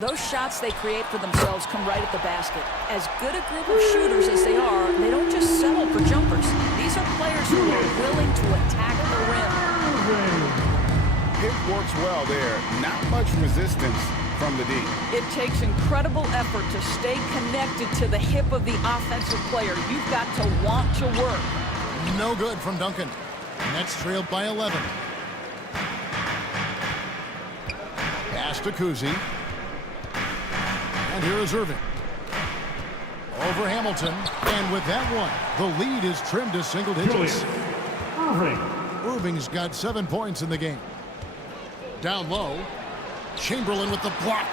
Those shots they create for themselves come right at the basket. As good a group of shooters as they are, they don't just settle for jumpers. These are players who are willing to attack the rim. It works well there. Not much resistance from the D. It takes incredible effort to stay connected to the hip of the offensive player. You've got to want to work. No good from Duncan. Nets trailed by 11. Pass to Kuzi. And here is Irving. Over Hamilton. And with that one, the lead is trimmed to single digits. Irving's got 7 points in the game. Down low. Chamberlain with the block.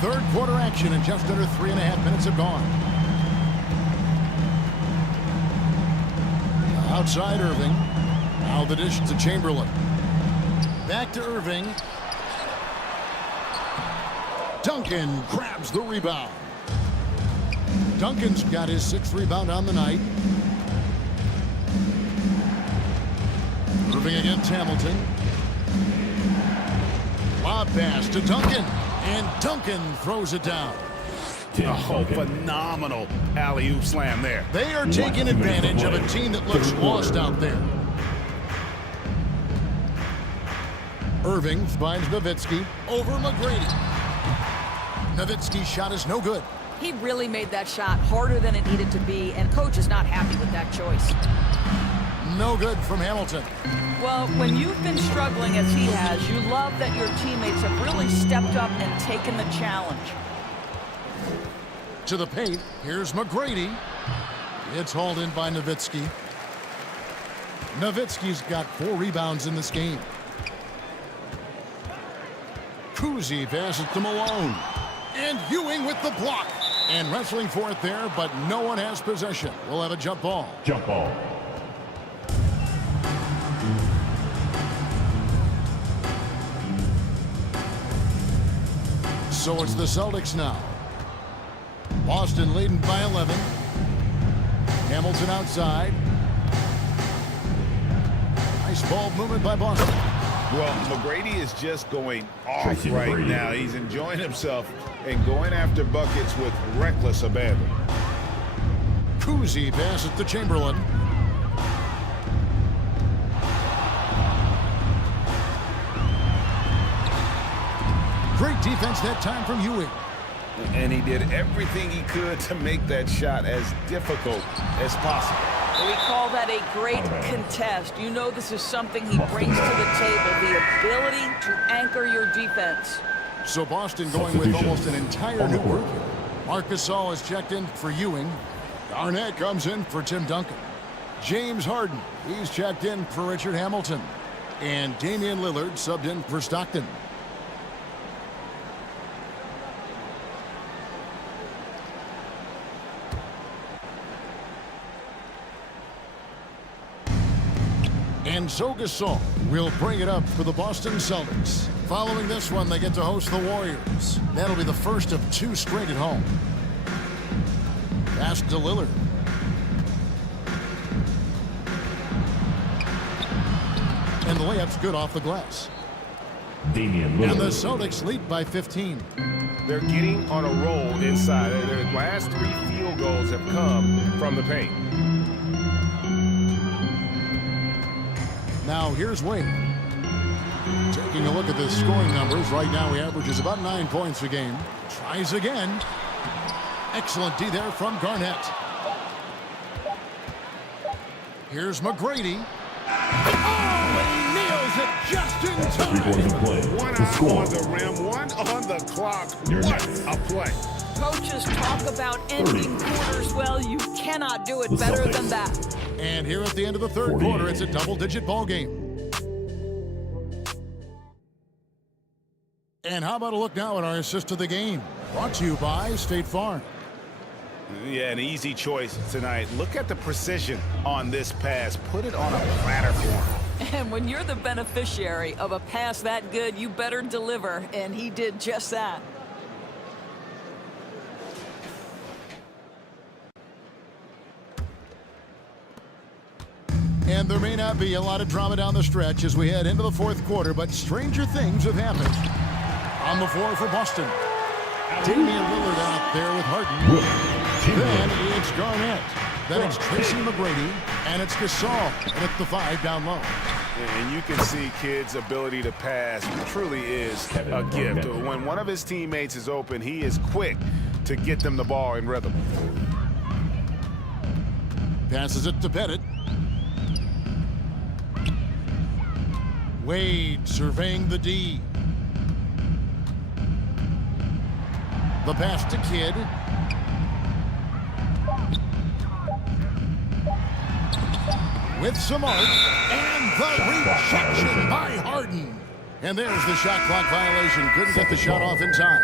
Third quarter action, and just under 3.5 minutes have gone. Outside Irving. Now the dish to Chamberlain. Back to Irving. Duncan grabs the rebound. Duncan's got his 6th rebound on the night. Irving against Hamilton. Lob pass to Duncan. And Duncan throws it down. Oh, phenomenal alley-oop slam there. They are taking advantage of a team that looks lost out there. Irving finds Nowitzki over McGrady. Nowitzki's shot is no good. He really made that shot harder than it needed to be, and coach is not happy with that choice. No good from Hamilton. Well, when you've been struggling as he has, you love that your teammates have really stepped up and taken the challenge. To the paint, here's McGrady. It's hauled in by Nowitzki. Nowitzki's got 4 rebounds in this game. Kuzi passes to Malone. And Ewing with the block. And wrestling for it there, but no one has possession. We'll have a jump ball. Jump ball. So it's the Celtics now. Boston leading by 11. Hamilton outside. Nice ball movement by Boston. Well, McGrady is just going off right now. He's enjoying himself and going after buckets with reckless abandon. Kuzi passes to Chamberlain. Great defense that time from Ewing. And he did everything he could to make that shot as difficult as possible. We call that a great contest. You know this is something he brings to the table, the ability to anchor your defense. So Boston going with almost an entire new group. Marc Gasol is checked in for Ewing. Garnett comes in for Tim Duncan. James Harden, he's checked in for Richard Hamilton. And Damian Lillard subbed in for Stockton. And so Gasol will bring it up for the Boston Celtics. Following this one, they get to host the Warriors. That'll be the first of 2 straight at home. Pass to Lillard. And the layup's good off the glass. Damian Lillard. And the Celtics lead by 15. They're getting on a roll inside. Their last 3 field goals have come from the paint. Now here's Wade. Taking a look at the scoring numbers. Right now he averages about 9 points a game. Tries again. Excellent D there from Garnett. Here's McGrady. Oh, he nails it just in time. One out on the rim, one on the clock. What a play. Coaches talk about ending quarters. Well, you cannot do it better than that. And here at the end of the third quarter, it's a double-digit ball game. And how about a look now at our assist of the game? Brought to you by State Farm. Yeah, an easy choice tonight. Look at the precision on this pass. Put it on a platter for him. And when you're the beneficiary of a pass that good, you better deliver. And he did just that. And there may not be a lot of drama down the stretch as we head into the fourth quarter, but stranger things have happened. On the floor for Boston, Damian Lillard out there with Harden. Then it's Garnett. Then it's Tracy McGrady. And it's Gasol at the 5 down low. And you can see Kidd's ability to pass truly is a gift. When one of his teammates is open, he is quick to get them the ball in rhythm. Passes it to Pettit. Wade surveying the D. The pass to Kidd. With some art, and the rejection by Harden. And there's the shot clock violation. Couldn't get the shot off in time.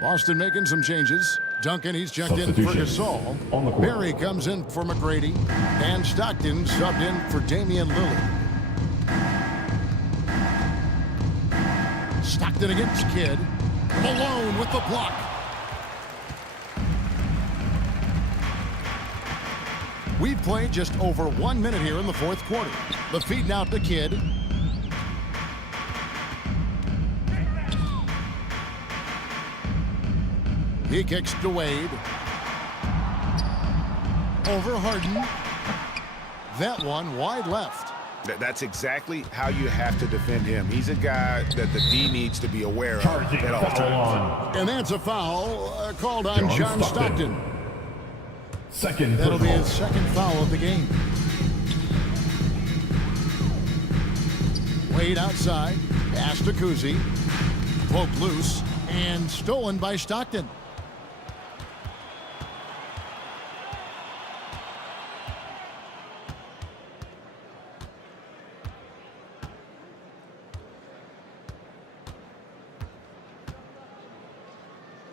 Boston making some changes. Duncan, he's checked in for Gasol. Barry comes in for McGrady. And Stockton subbed in for Damian Lillard. Stockton against Kidd. Malone with the block. We've played just over 1 minute here in the fourth quarter. The feed now to Kidd. He kicks to Wade. Over Harden. That one wide left. That's exactly how you have to defend him. He's a guy that the D needs to be aware of at all times. And that's a foul called on John Stockton. Second. That'll be his second foul of the game. Wade outside. Pass to Kuzi. Poked loose and stolen by Stockton.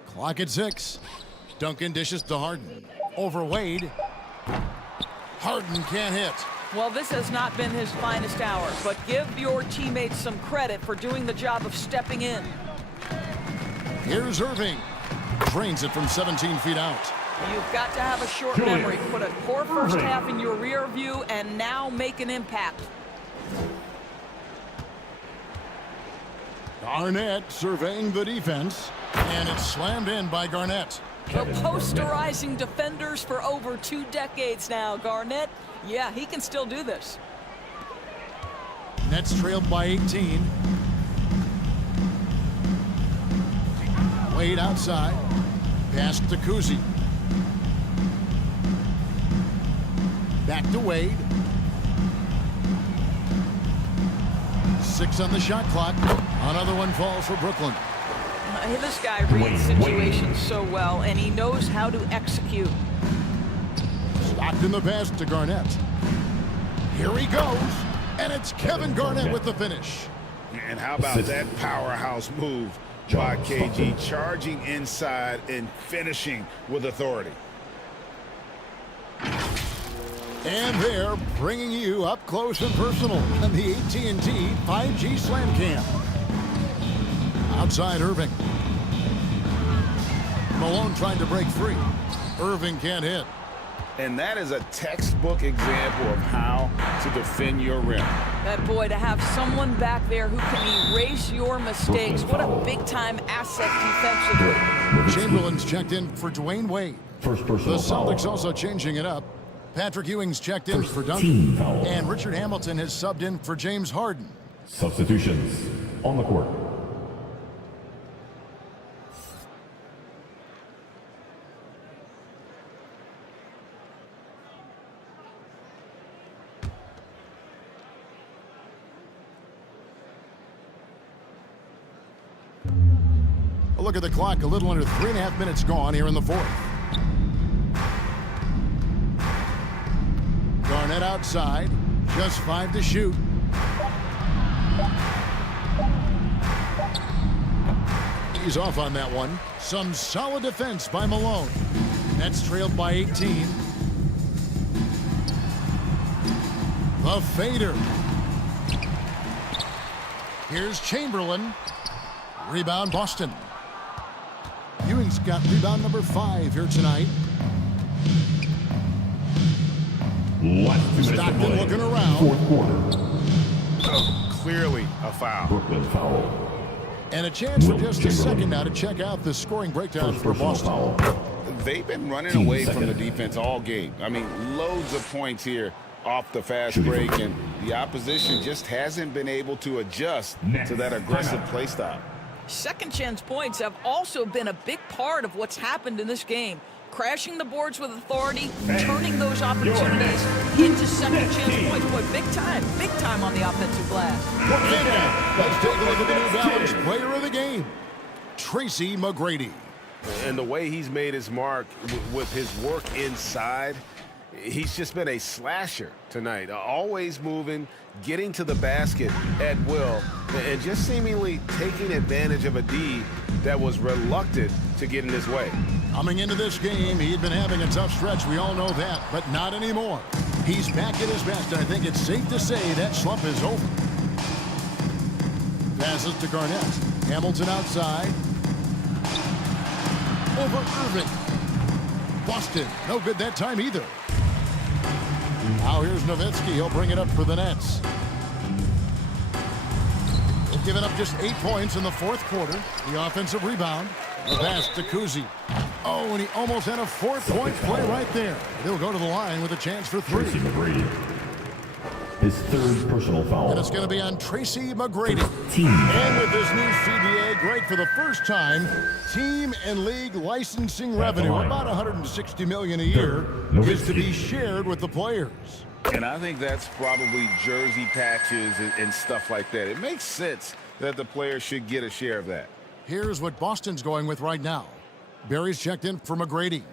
Clock at 6. Duncan dishes to Harden. Over Wade. Harden can't hit. Well, this has not been his finest hour, but give your teammates some credit for doing the job of stepping in. Here's Irving. Drains it from 17 feet out. You've got to have a short memory. Put a poor first half in your rear view and now make an impact. Garnett surveying the defense, and it's slammed in by Garnett. The posterizing defenders for over 2 decades now. Garnett, yeah, he can still do this. Nets trailed by 18. Wade outside. Pass to Kuzi. Back to Wade. 6 on the shot clock. Another one falls for Brooklyn. This guy reads situations so well, and he knows how to execute. Stockton the pass to Garnett. Here he goes, and it's Kevin Garnett with the finish. And how about that powerhouse move by KG, charging inside and finishing with authority. And they're bringing you up close and personal on the AT&T 5G Slam Cam. Outside Irving. Malone trying to break free. Irving can't hit. And that is a textbook example of how to defend your rim. That boy, to have someone back there who can erase your mistakes. What a big-time asset defensively. Chamberlain's checked in for Dwayne Wade. The Celtics also changing it up. Patrick Ewing's checked in for Duncan. And Richard Hamilton has subbed in for James Harden. Substitutions on the court. Look at the clock, a little under 3.5 minutes gone here in the fourth. Garnett outside, just 5 to shoot. He's off on that one. Some solid defense by Malone. Nets trailed by 18. The fader. Here's Chamberlain. Rebound Boston. Ewing's got rebound number 5 here tonight. Last 2 minutes to Stockton play. looking around. Fourth quarter. Clearly a foul. Brooklyn foul. And a chance for Will just a Chamberlain. second now to check out the scoring breakdown First for personal Boston. foul. They've been running 15 away from the seconds. defense all game. I mean, loads of points here off the fast Shooting break, from- and the opposition just hasn't been able to adjust Next. to that aggressive Timeout. play style. Second chance points have also been a big part of what's happened in this game. Crashing the boards with authority, turning those opportunities into second chance points. Boy, big time on the offensive glass. And now, let's take a look at the New Balance player of the game, Tracy McGrady. And the way he's made his mark with his work inside, he's just been a slasher tonight. Always moving, getting to the basket at will, and just seemingly taking advantage of a D that was reluctant to get in his way. Coming into this game, he had been having a tough stretch. We all know that, but not anymore. He's back at his best, and I think it's safe to say that slump is over. Passes to Garnett. Hamilton outside. Over Irving. Boston, no good that time either. Now here's Nowitzki. He'll bring it up for the Nets. They've given up just 8 points in the fourth quarter. The offensive rebound. The pass to Kuzi. Oh, and he almost had a four-point play right there. He'll go to the line with a chance for three. Tracy McGrady. His third personal foul. And it's going to be on Tracy McGrady. Team. And with this new CBA, Greg, for the first time, team and league licensing revenue, line. about $160 million a year, Nowitzki. is to be shared with the players. And I think that's probably jersey patches and stuff like that. It makes sense that the players should get a share of that. Here's what Boston's going with right now. Barry's checked in for McGrady.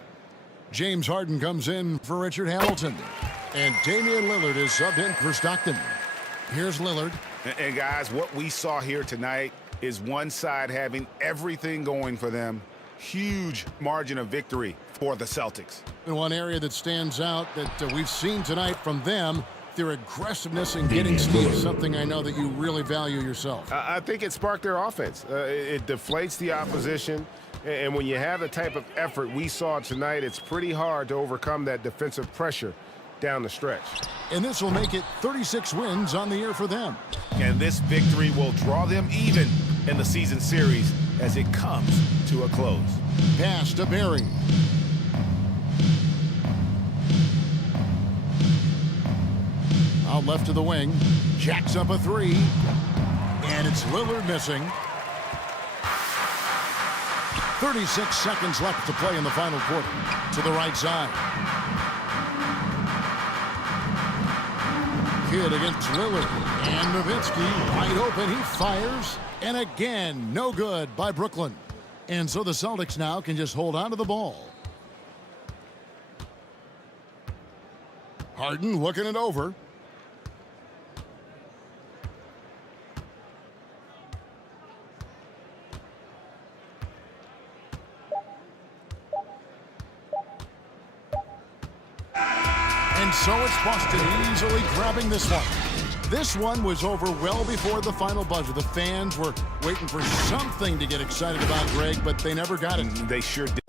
James Harden comes in for Richard Hamilton. And Damian Lillard is subbed in for Stockton. Here's Lillard. And guys, what we saw here tonight is one side having everything going for them. Huge margin of victory for the Celtics. And one area that stands out that we've seen tonight from them, their aggressiveness in getting steals, something I know that you really value yourself. I think it sparked their offense. It deflates the opposition. And when you have the type of effort we saw tonight, it's pretty hard to overcome that defensive pressure down the stretch. And this will make it 36 wins on the year for them. And this victory will draw them even in the season series as it comes to a close. Pass to Barry. Out left to the wing. Jacks up a three. And it's Lillard missing. 36 seconds left to play in the final quarter. To the right side. Kidd against Lillard. And Nowitzki wide open. He fires. And again, no good by Brooklyn. And so the Celtics now can just hold on to the ball. Harden looking it over. And so it's Boston easily grabbing this one. This one was over well before the final buzzer. The fans were waiting for something to get excited about, Greg, but they never got it. They sure did.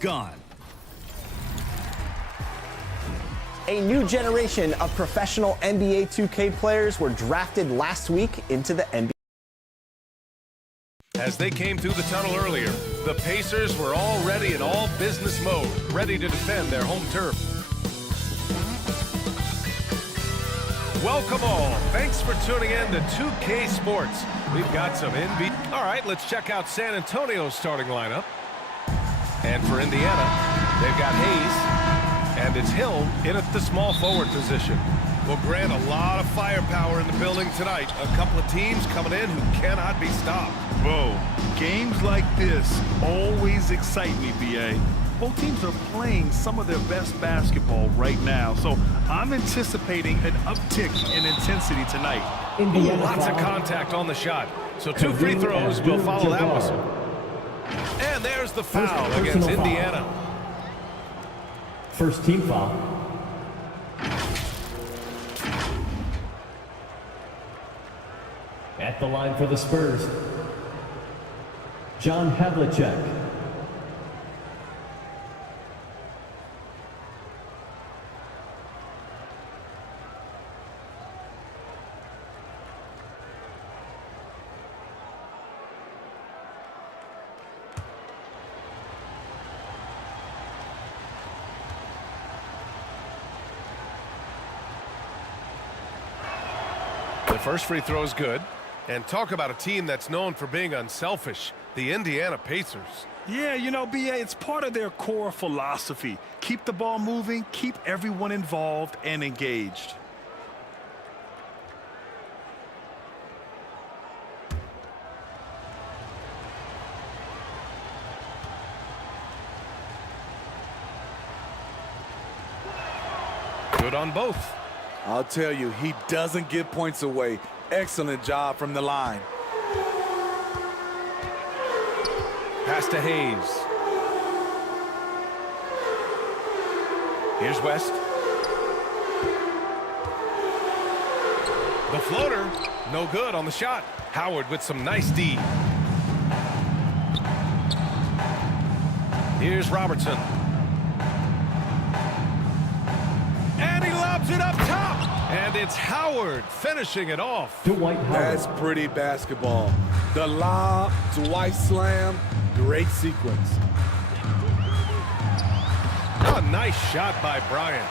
Gone. A new generation of professional NBA 2K players were drafted last week into the NBA. As they came through the tunnel earlier, the Pacers were already in all business mode, ready to defend their home turf. Welcome all. Thanks for tuning in to 2K Sports. We've got some NBA. All right, let's check out San Antonio's starting lineup. And for Indiana, they've got Hayes, and it's Hill in at the small forward position. Well, Grant, a lot of firepower in the building tonight. A couple of teams coming in who cannot be stopped. Whoa, games like this always excite me, B.A. Both teams are playing some of their best basketball right now, so I'm anticipating an uptick in intensity tonight. Lots of contact on the shot, so 2 free throws will follow that whistle. And there's the foul against Indiana. First team foul. At the line for the Spurs, John Havlicek. The first free throw is good. And talk about a team that's known for being unselfish, the Indiana Pacers. Yeah, you know, BA, it's part of their core philosophy. Keep the ball moving, keep everyone involved and engaged. Good on both. I'll tell you, he doesn't give points away. Excellent job from the line. Pass to Hayes. Here's West. The floater, no good on the shot. Howard with some nice D. Here's Robertson. And he lobs it up top. And it's Howard finishing it off. Dwight Howard. That's pretty basketball. The lob, Dwight slam, great sequence. A nice shot by Bryant.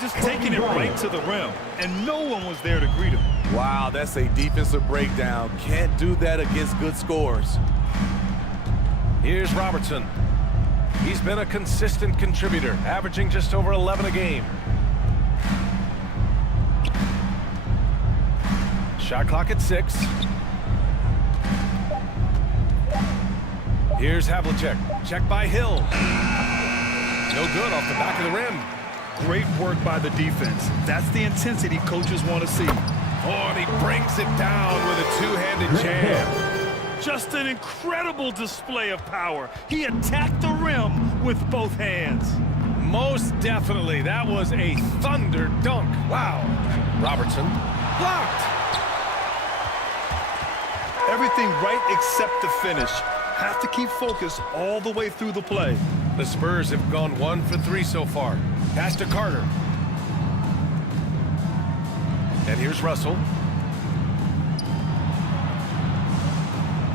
Just taking it right to the rim, and no one was there to greet him. Wow, that's a defensive breakdown. Can't do that against good scores. Here's Robertson. He's been a consistent contributor, averaging just over 11 a game. Shot clock at 6. Here's Havlicek. Check by Hill. No good off the back of the rim. Great work by the defense. That's the intensity coaches want to see. Oh, and he brings it down with a two-handed jam. Just an incredible display of power. He attacked the rim with both hands. Most definitely. That was a thunder dunk. Wow. Robertson blocked. Everything right except the finish. Have to keep focused all the way through the play. The Spurs have gone 1 for 3 so far. Pass to Carter. And here's Russell.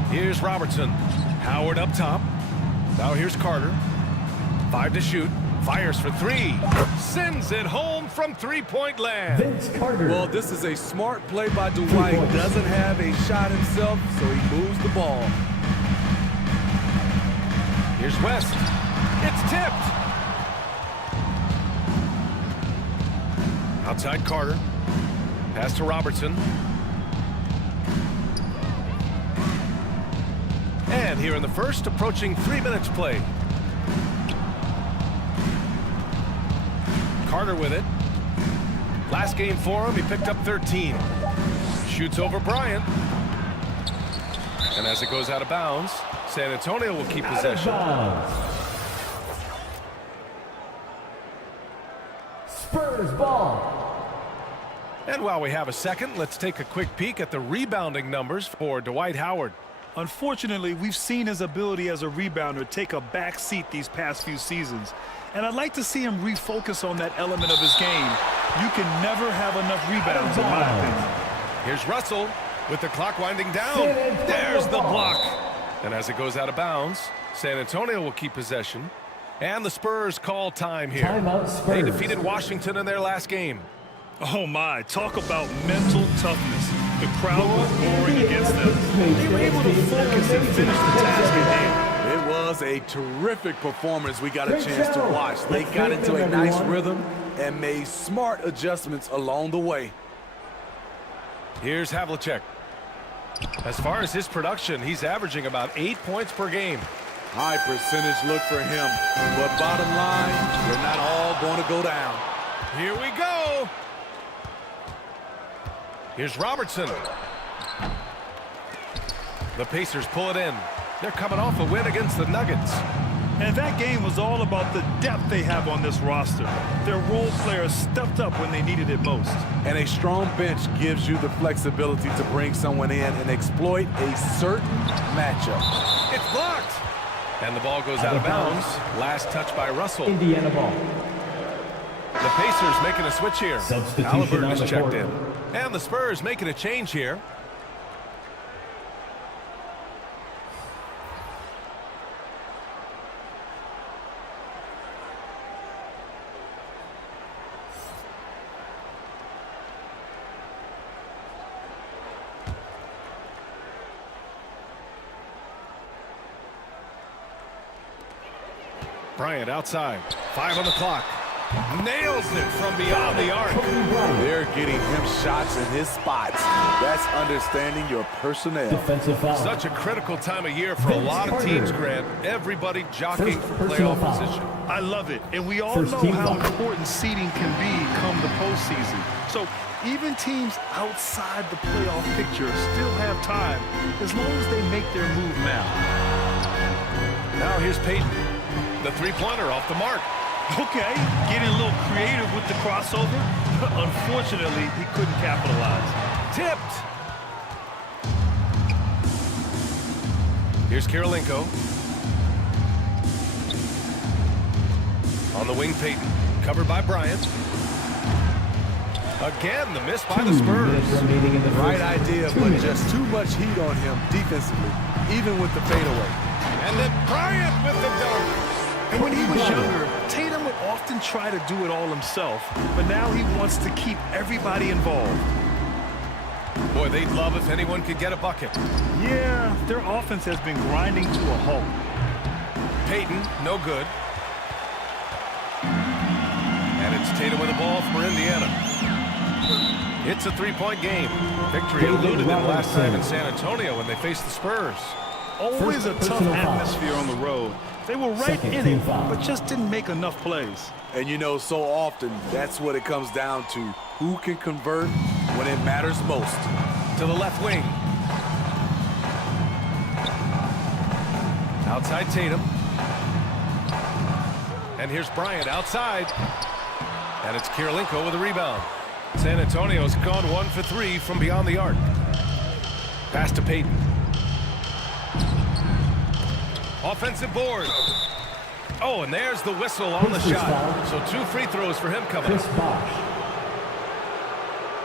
Here's Robertson. Howard up top. Now here's Carter. 5 to shoot. Fires for 3. Sends it home from three-point land. Vince Carter. Well, this is a smart play by Dwight. Doesn't have a shot himself, so he moves the ball. Here's West. It's tipped. Outside Carter. Pass to Robertson. And here in the first, approaching 3 minutes play. Carter with it. Last game for him, he picked up 13. Shoots over Bryant. And as it goes out of bounds, San Antonio will keep possession. Spurs ball. And while we have a second, let's take a quick peek at the rebounding numbers for Dwight Howard. Unfortunately, we've seen his ability as a rebounder take a back seat these past few seasons. And I'd like to see him refocus on that element of his game. You can never have enough rebounds, in my opinion. Here's Russell with the clock winding down. There's the block. And as it goes out of bounds, San Antonio will keep possession. And the Spurs call time here. Timeout, Spurs. They defeated Washington in their last game. Oh my, talk about mental toughness. The crowd was roaring against them. They were able to focus and finish the task at hand. It was a terrific performance we got a chance to watch. They got into a nice rhythm and made smart adjustments along the way. Here's Havlicek. As far as his production, he's averaging about 8 points per game. High percentage look for him. But bottom line, they're not all going to go down. Here we go. Here's Robertson. The Pacers pull it in. They're coming off a win against the Nuggets. And that game was all about the depth they have on this roster. Their role players stepped up when they needed it most. And a strong bench gives you the flexibility to bring someone in and exploit a certain matchup. It's blocked. And the ball goes out of bounds. Last touch by Russell. Indiana ball. The Pacers making a switch here. Substitution Halliburton on is the checked court. in. And the Spurs making a change here. Bryant outside. 5 on the clock. Nails it from beyond the arc. They're getting him shots in his spots. That's understanding your personnel. Defensive foul. Such a critical time of year for a lot of teams, Grant. Everybody jockeying for playoff position. I love it, and we all First know team how foul. important seeding can be come the postseason. So even teams outside the playoff picture still have time as long as they make their move now. Now here's Peyton. The three-pointer off the mark. Okay, getting a little creative with the crossover. Unfortunately, he couldn't capitalize. Tipped. Here's Karolinko. On the wing, Peyton. Covered by Bryant. Again, the miss by the 2 minutes Spurs. remaining in the Right first. idea, 2 but minutes. just too much heat on him defensively, even with the fadeaway. And then Bryant with the dunk. And when he was younger, Tatum would often try to do it all himself, but now he wants to keep everybody involved. Boy, they'd love if anyone could get a bucket. Yeah, their offense has been grinding to a halt. Peyton, no good. And it's Tatum with the ball for Indiana. It's a three-point game. Victory David eluded them last Robinson. time in San Antonio when they faced the Spurs. Always a tough personal foul. atmosphere on the road. They were right Second in team it, foul. but just didn't make enough plays. And you know, so often, that's what it comes down to. Who can convert when it matters most? To the left wing. Outside Tatum. And here's Bryant outside. And it's Karolinko with a rebound. San Antonio's gone 1 for 3 from beyond the arc. Pass to Peyton. Offensive board. Oh, and there's the whistle on the First shot. foul. So 2 free throws for him coming Chris up. Bosh.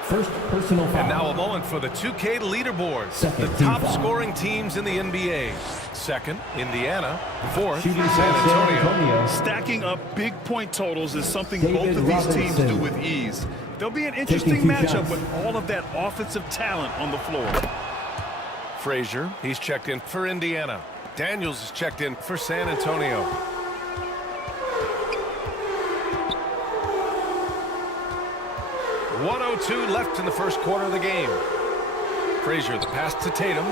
First personal foul. And now a moment for the 2K leaderboards. Second The team top foul. scoring teams in the NBA. Second, Indiana. Fourth, Shooting San for Antonio. Stacking up big point totals is something David both of these teams Robinson. do with ease. There'll be an interesting Taking 2 matchup shots. with all of that offensive talent on the floor. Frazier, he's checked in for Indiana. Daniels is checked in for San Antonio. .102 left in the first quarter of the game. Frazier, the pass to Tatum.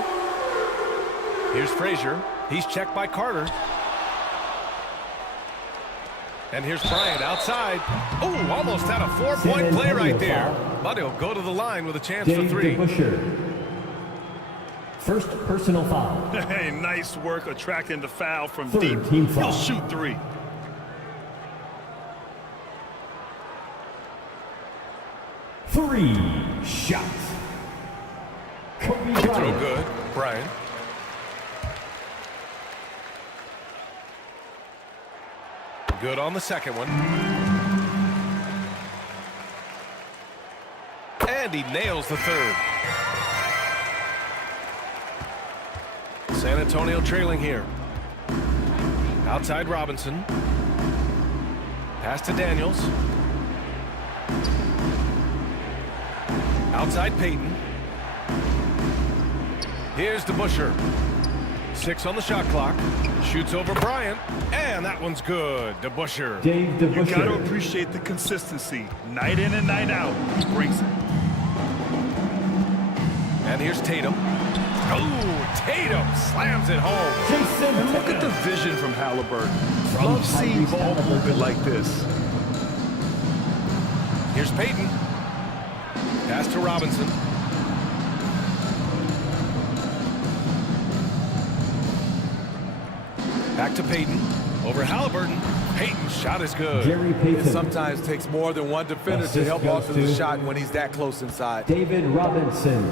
Here's Frazier. He's checked by Carter. And here's Bryant outside. Oh, almost had a 4-point play right there. But he'll go to the line with a chance for Dave 3. DeBusschere. First personal foul. Hey, nice work attracting the foul from Third deep. team He'll foul. shoot 3. 3 shots. Kobe Throw Bryant. good. Bryant. Good on the second one. And he nails the third. San Antonio trailing here. Outside Robinson. Pass to Daniels. Outside Peyton. Here's DeBusschere. 6 on the shot clock. Shoots over Bryant. And that one's good. DeBusschere. Dave You got to DeBusschere. appreciate the consistency. Night in and night out, he brings it. And here's Tatum. Oh, Tatum slams it home. Jason And look at the vision from Halliburton. Love seeing ball movement like this. Here's Peyton. Pass to Robinson. – Back to Payton. Over Halliburton. Payton's shot is good. Jerry It Payton. sometimes takes more than one defender to Assist help goes alter the to shot when he's that close inside. David Robinson.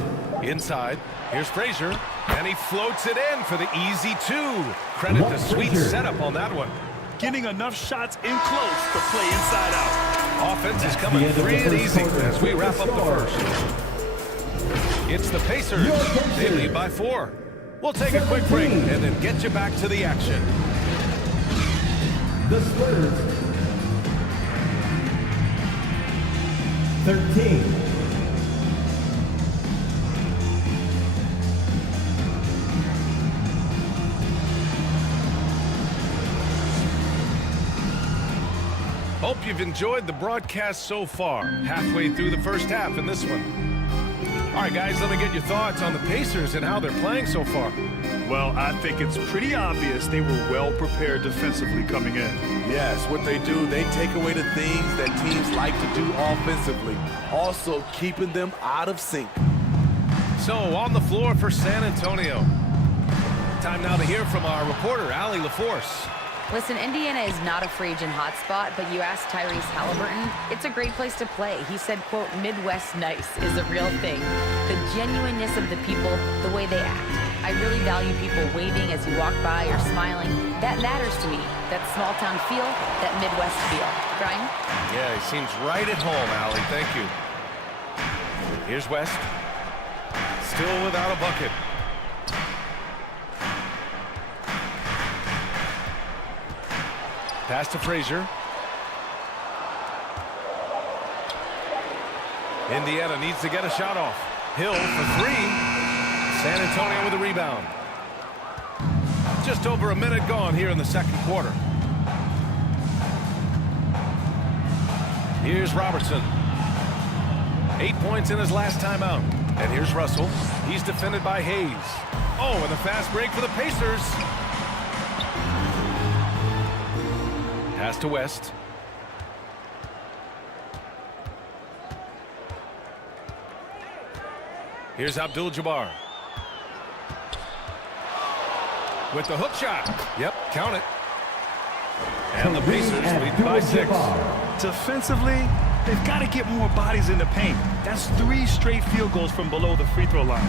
Inside. Here's Frazier. And he floats it in for the easy two. Credit the sweet Frazier. setup on that one. Getting enough shots in close to play inside out. Offense is the coming end of the free and first easy quarter. as we wrap up the Score. first. It's the Pacers. Your Pacers. They lead by 4. We'll take a quick break 17. and then get you back to the action. The Spurs. 13. Hope Hope you've enjoyed the broadcast so far. Halfway through the first half in this one. All right, guys, let me get your thoughts on the Pacers and how they're playing so far. Well, I think it's pretty obvious they were well prepared defensively coming in. Yes, what they do, they take away the things that teams like to do offensively, also keeping them out of sync. So, on the floor for San Antonio. Time now to hear from our reporter, Allie LaForce. Listen, Indiana is not a free agent hotspot, but you ask Tyrese Halliburton, it's a great place to play. He said, quote, Midwest nice is a real thing. The genuineness of the people, the way they act. I really value people waving as you walk by or smiling. That matters to me. That small town feel, that Midwest feel. Brian? Yeah, he seems right at home, Allie. Thank you. Here's West. Still without a bucket. Pass to Frazier. Indiana needs to get a shot off. Hill for 3. San Antonio with a rebound. Just over a minute gone here in the second quarter. Here's Robertson. 8 points in his last time out. And here's Russell. He's defended by Hayes. Oh, and a fast break for the Pacers. Pass to West. Here's Abdul-Jabbar. With the hook shot. Yep, count it. And the Pacers lead by 6. Defensively, they've got to get more bodies in the paint. That's 3 straight field goals from below the free throw line.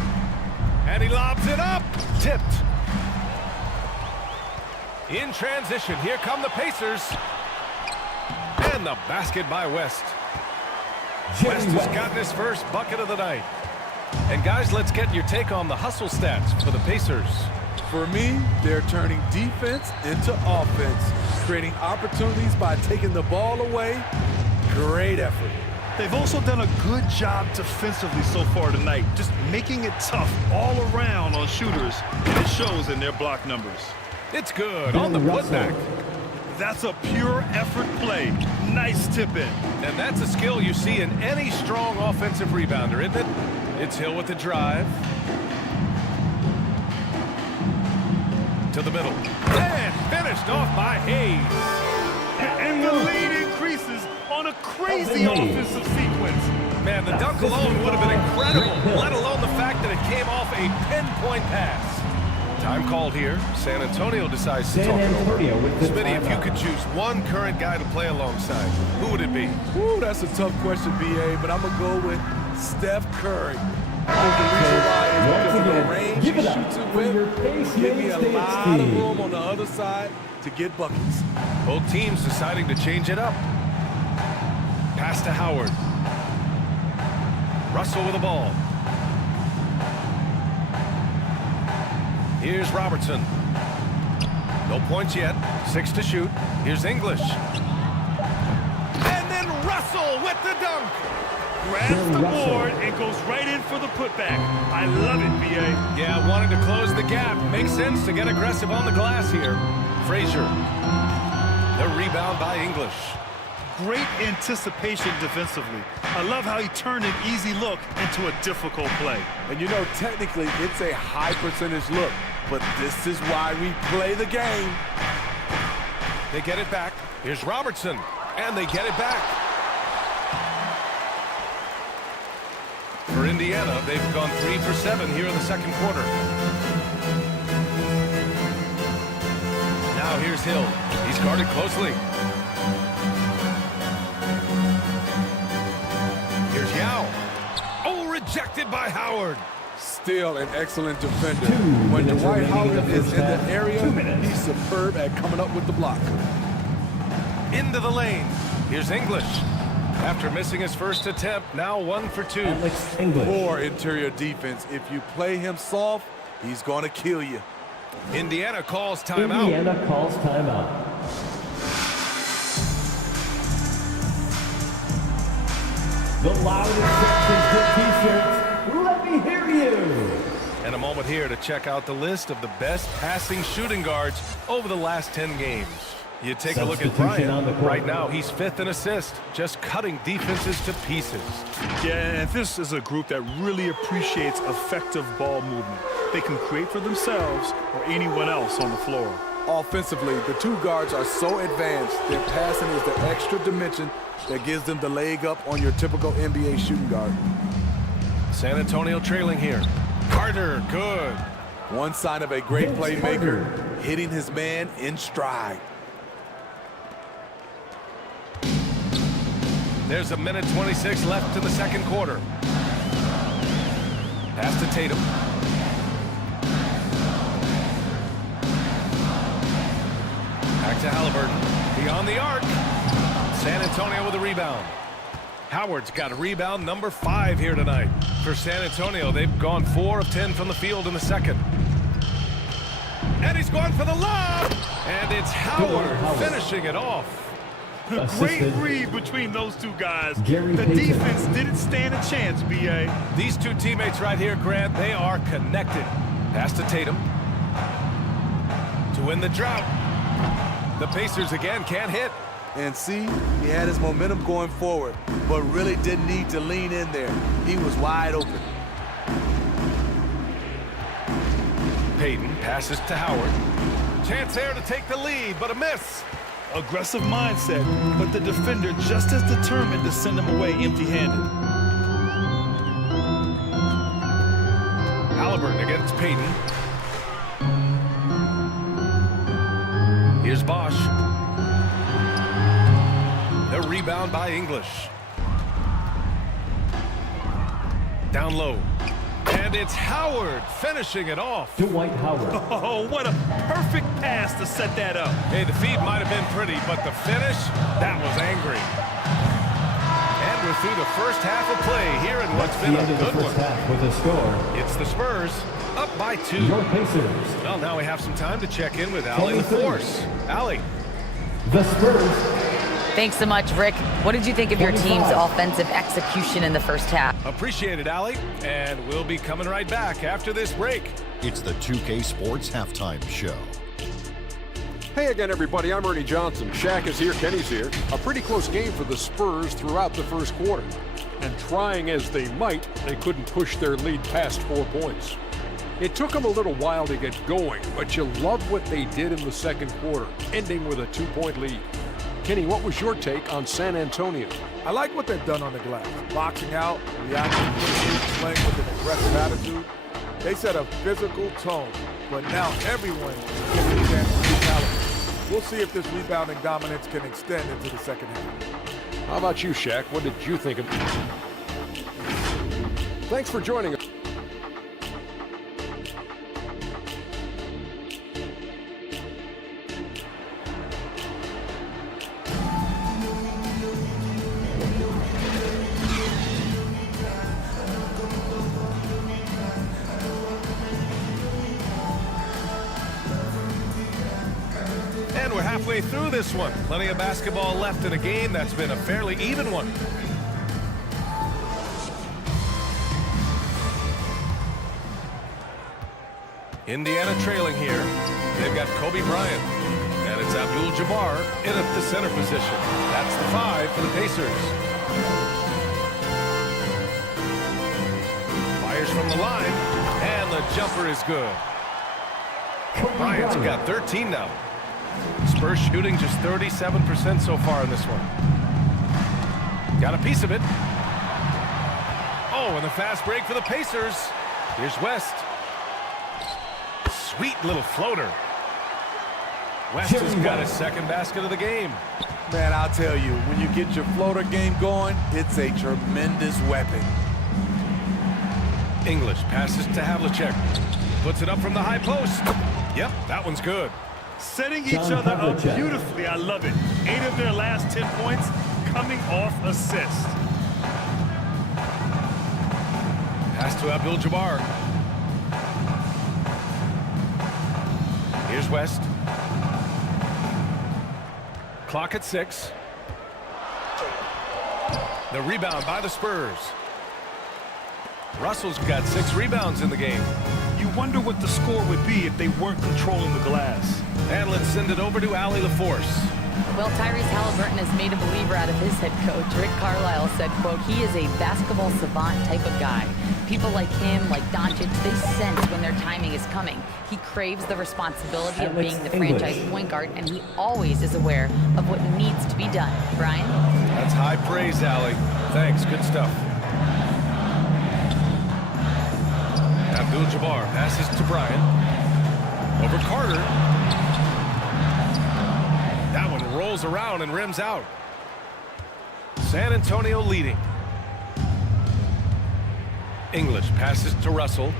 And he lobs it up. Tipped. In transition, here come the Pacers. And the basket by West. West has gotten his first bucket of the night. And guys, let's get your take on the hustle stats for the Pacers. For me, they're turning defense into offense, creating opportunities by taking the ball away. Great effort. They've also done a good job defensively so far tonight, just making it tough all around on shooters. And it shows in their block numbers. It's good on the putback. That's a pure effort play. Nice tip in. And that's a skill you see in any strong offensive rebounder, isn't it? It's Hill with the drive. To the middle. And finished off by Hayes. And the lead increases on a crazy offensive sequence. Man, the dunk alone would have been incredible, let alone the fact that it came off a pinpoint pass. Time called here. San Antonio decides to talk it over. Smitty, if you could choose one current guy to play alongside, who would it be? Ooh, that's a tough question, BA, but I'm going to go with Steph Curry. I think the reason why is because of the range he shoots it with. Give me a lot of room on the other side to get buckets. Both teams deciding to change it up. Pass to Howard. Russell with the ball. Here's Robertson. No points yet. 6 to shoot. Here's English. And then Russell with the dunk. Grabs the board and goes right in for the putback. I love it, B.A. Yeah, wanting to close the gap. Makes sense to get aggressive on the glass here. Frazier. The rebound by English. Great anticipation defensively. I love how he turned an easy look into a difficult play. And you know, technically, it's a high percentage look, but this is why we play the game. They get it back. Here's Robertson, and they get it back. For Indiana, they've gone 3 for 7 here in the second quarter. Now Now here's Hill. He's guarded closely. Here's Yao. Oh, rejected by Howard. Still an excellent defender. When Dwight Howard is in the area, he's superb at coming up with the block. Into the lane. Here's English. After missing his first attempt, now 1 for 2. Poor interior defense. If you play him soft, he's going to kill you. Indiana calls timeout. The loudest sections for T-shirts. Let me hear you. And a moment here to check out the list of the best passing shooting guards over the last 10 games. You take a look at Bryant. Right now, he's 5th in assists, just cutting defenses to pieces. Yeah, and this is a group that really appreciates effective ball movement. They can create for themselves or anyone else on the floor. Offensively, the two guards are so advanced. Their passing is the extra dimension that gives them the leg up on your typical NBA shooting guard. San Antonio trailing here. Carter, good. One sign of a great playmaker, hitting his man in stride. There's a minute 26 left in the second quarter. Pass to Tatum. Back to Halliburton. Beyond the arc. San Antonio with a rebound. Howard's got a rebound number 5 here tonight. For San Antonio, they've gone 4 of 10 from the field in the second. And he's going for the lob. And it's Howard finishing it off. A great read between those two guys. The defense didn't stand a chance, B.A. These two teammates right here, Grant, they are connected. Pass to Tatum. To win the drought. The Pacers again can't hit. And see, he had his momentum going forward, but really didn't need to lean in there. He was wide open. Payton passes to Howard. Chance there to take the lead, but a miss. Aggressive mindset, but the defender just as determined to send him away empty-handed. Halliburton against Payton. Here's Bosch. The rebound by English. Down low. And it's Howard finishing it off. Dwight Howard. Oh, what a perfect pass to set that up. Hey, the feed might have been pretty, but the finish, that was angry. And we're through the first half of play here in what's been a good one. With a score. It's the Spurs up by 2. Your Pacers. Well, now we have some time to check in with Allie LaForce. Allie. The Spurs. Thanks so much, Rick. What did you think of your team's offensive execution in the first half? Appreciate it, Allie. And we'll be coming right back after this break. It's the 2K Sports Halftime Show. Hey again, everybody. I'm Ernie Johnson. Shaq is here. Kenny's here. A pretty close game for the Spurs throughout the first quarter. And trying as they might, they couldn't push their lead past 4 points. It took them a little while to get going, but you love what they did in the second quarter, ending with a 2-point lead. Kenny, what was your take on San Antonio? I like what they've done on the glass. Boxing out, reacting quickly, playing with an aggressive attitude. They set a physical tone, but now everyone is getting a chance to retaliate. We'll see if this rebounding dominance can extend into the second half. How about you, Shaq? What did you think of it? Thanks for joining us. We're halfway through this one. Plenty of basketball left in a game that's been a fairly even one. Indiana trailing here. They've got Kobe Bryant. And it's Abdul-Jabbar in at the center position. That's the 5 for the Pacers. Fires from the line. And the jumper is good. Bryant's got 13 now. Spurs shooting just 37% so far in this one. Got a piece of it. Oh, and the fast break for the Pacers. Here's West. Sweet little floater. West has got his second basket of the game. Man, I'll tell you, when you get your floater game going, it's a tremendous weapon. English passes to Havlicek. Puts it up from the high post. Yep, that one's good. Setting each other up beautifully. I love it. 8 of their last 10 points coming off assist. Pass to Abdul-Jabbar. Here's West. Clock at 6. The rebound by the Spurs. Russell's got 6 rebounds in the game. You wonder what the score would be if they weren't controlling the glass. And let's send it over to Allie LaForce. Well, Tyrese Halliburton has made a believer out of his head coach. Rick Carlisle said, quote, he is a basketball savant type of guy. People like him, like Doncic, they sense when their timing is coming. He craves the responsibility of being the franchise point guard, and he always is aware of what needs to be done. Brian? That's high praise, Allie. Thanks, good stuff. Abdul-Jabbar passes to Bryant. Over Carter. That one rolls around and rims out. San Antonio leading. English passes to Russell.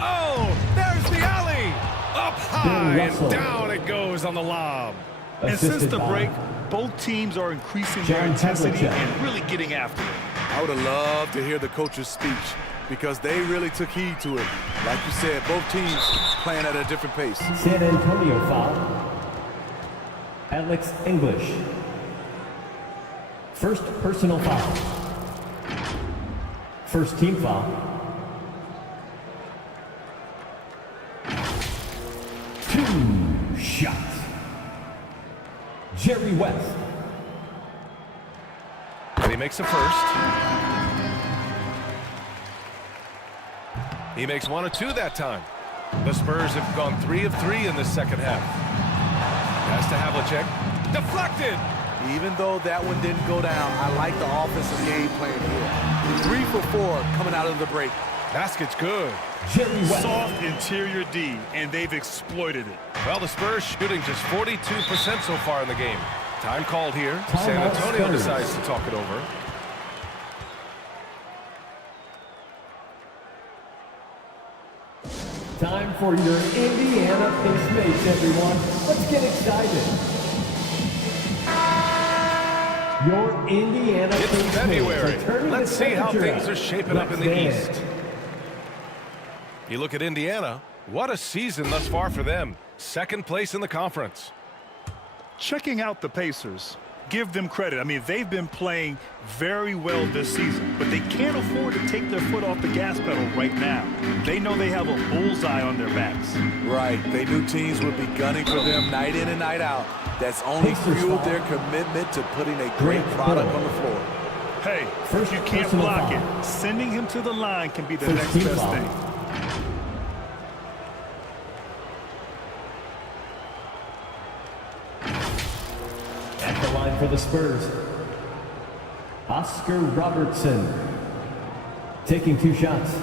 Oh, there's the alley. Up high and down it goes on the lob. And since the break, both teams are increasing their intensity and really getting after it. I would have loved to hear the coach's speech because they really took heed to it. Like you said, both teams playing at a different pace. San Antonio foul. Alex English. First personal foul. First team foul. Two shots. Jerry West. And he makes a first. He makes 1 of 2 that time. The Spurs have gone 3 of 3 in the second half. Pass to Havlicek. Deflected. Even though that one didn't go down, I like the offensive game plan here. 3 for 4 coming out of the break. Basket's good. Jerry West. Soft interior D, and they've exploited it. Well, the Spurs shooting just 42% so far in the game. Time called here. San Antonio decides to talk it over. Time for your Indiana Pacemates, everyone. Let's get excited. Your Indiana It's Pacemates. February. Let's see how things are shaping up in the East. You look at Indiana. What a season thus far for them. Second place in the conference. Checking out the Pacers, give them credit. I mean, they've been playing very well this season, but they can't afford to take their foot off the gas pedal right now. They know they have a bullseye on their backs. Right. They knew teams would be gunning for them night in and night out. That's only fueled their commitment to putting a great product on the floor. Hey, if you can't block it, sending him to the line can be the next best thing. At the line for the Spurs, Oscar Robertson taking 2 shots.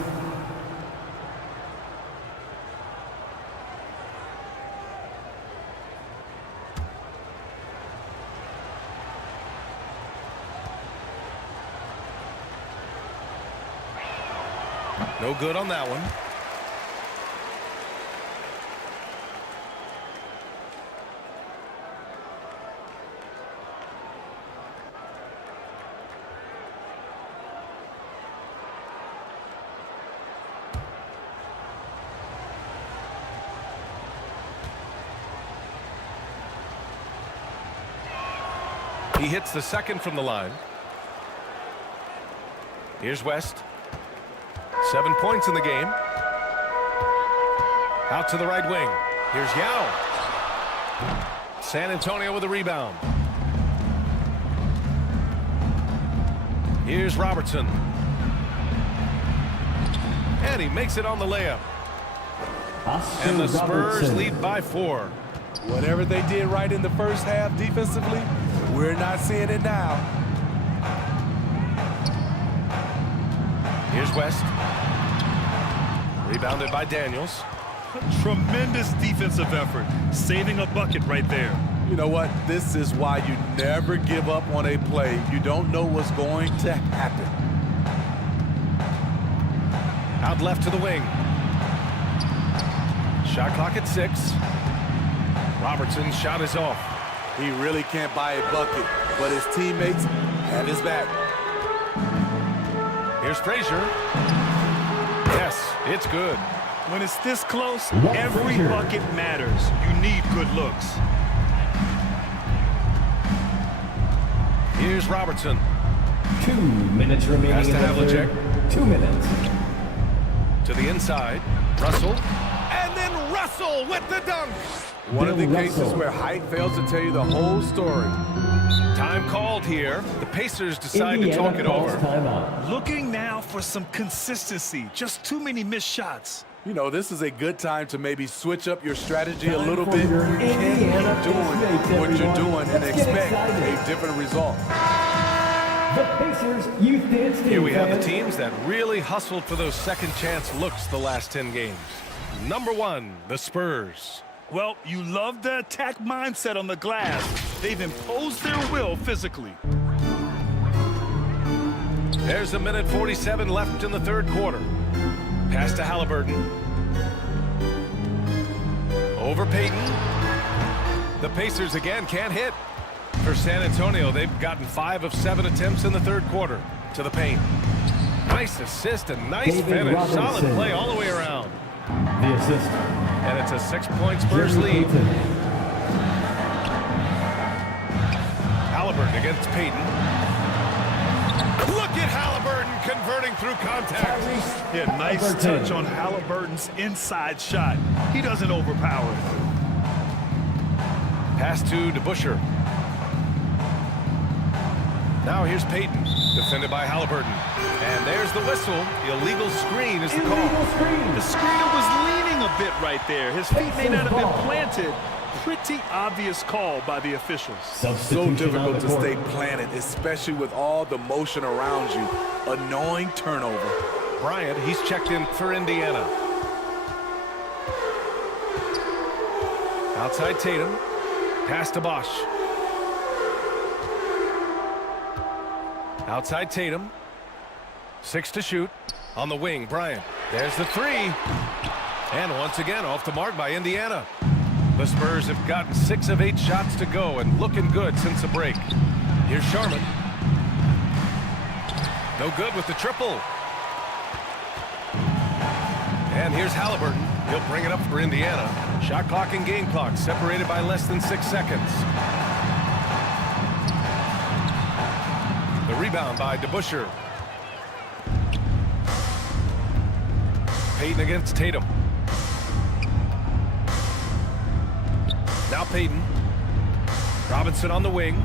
No good on that one. He hits the second from the line. Here's West. 7 points in the game. Out to the right wing. Here's Yao. San Antonio with a rebound. Here's Robertson. And he makes it on the layup. And the Spurs lead by 4. Whatever they did right in the first half defensively, we're not seeing it now. Here's West. Rebounded by Daniels. Tremendous defensive effort, saving a bucket right there. You know what? This is why you never give up on a play. You don't know what's going to happen. Out left to the wing. Shot clock at 6. Robertson's shot is off. He really can't buy a bucket, but his teammates have his back. Here's Frazier. Yes, it's good. When it's this close, every bucket matters. You need good looks. Here's Robertson. 2 minutes remaining Pass to in the third. Havlicek. 2 minutes. To the inside. Russell. And then Russell with the dunk. One of the cases where height fails to tell you the whole story. Time called here. The Pacers decide to talk it over. Looking now for some consistency. Just too many missed shots. You know, this is a good time to maybe switch up your strategy a little bit. You can't keep doing what you're doing and expect a different result. The Pacers Youth Dance Team. Here we have the teams that really hustled for those second chance looks the last 10 games. Number 1, the Spurs. Well, you love the attack mindset on the glass. They've imposed their will physically. There's 1:47 left in the third quarter. Pass to Halliburton. Over Payton. The Pacers again can't hit. For San Antonio, they've gotten 5 of 7 attempts in the third quarter. To the paint. Nice assist and nice finish. Solid play all the way around. The assist. And it's a 6-point Spurs lead. Halliburton against Payton. Look at Halliburton converting through contact. Yeah, nice touch on Halliburton's inside shot. He doesn't overpower it. Pass to DeBusschere. Now here's Payton, defended by Halliburton. And there's the whistle. The illegal screen is the call. The screener was leaning a bit right there. His feet may not have been planted. Pretty obvious call by the officials. So difficult to stay planted, especially with all the motion around you. Annoying turnover. Bryant, he's checked in for Indiana. Outside Tatum. Pass to Bosch. Outside Tatum. 6 to shoot. On the wing, Bryant. There's the 3. And once again, off the mark by Indiana. The Spurs have gotten 6 of 8 shots to go and looking good since the break. Here's Sharman. No good with the triple. And here's Halliburton. He'll bring it up for Indiana. Shot clock and game clock separated by less than 6 seconds. The rebound by DeBusschere. Payton against Tatum. Now Payton. Robinson on the wing.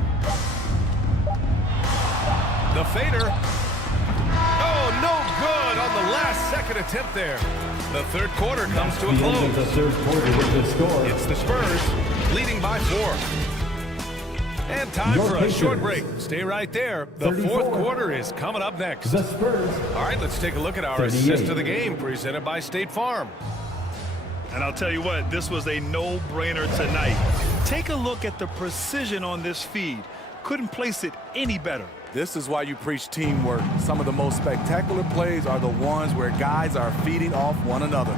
The fader. Oh, no good on the last second attempt there. The third quarter comes to a close. The third quarter with the score. It's the Spurs leading by 4. And time for a short break. Stay right there. The fourth quarter is coming up next. The Spurs. All right, let's take a look at our assist of the game presented by State Farm. And I'll tell you what, this was a no-brainer tonight. Take a look at the precision on this feed. Couldn't place it any better. This is why you preach teamwork. Some of the most spectacular plays are the ones where guys are feeding off one another.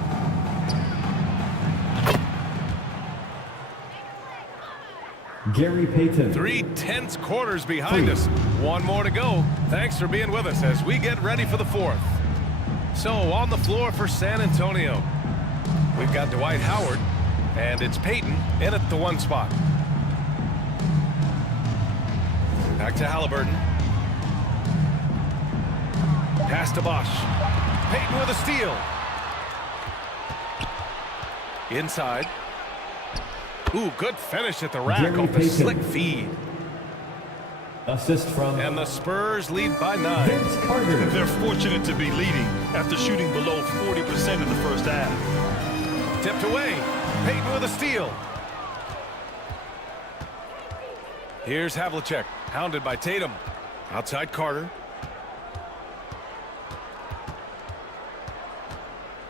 Gary Payton. 3 tense quarters behind us. 1 more to go. Thanks for being with us as we get ready for the 4th. So on the floor for San Antonio, we've got Dwight Howard, and it's Payton in at the 1 spot. Back to Halliburton. Pass to Bosch. Payton with a steal. Inside. Ooh, good finish at the rack off the slick feed. Assist from. And the Spurs lead by 9. Vince Carter. They're fortunate to be leading after shooting below 40% in the first half. Tipped away. Payton with a steal. Here's Havlicek, hounded by Tatum. Outside Carter.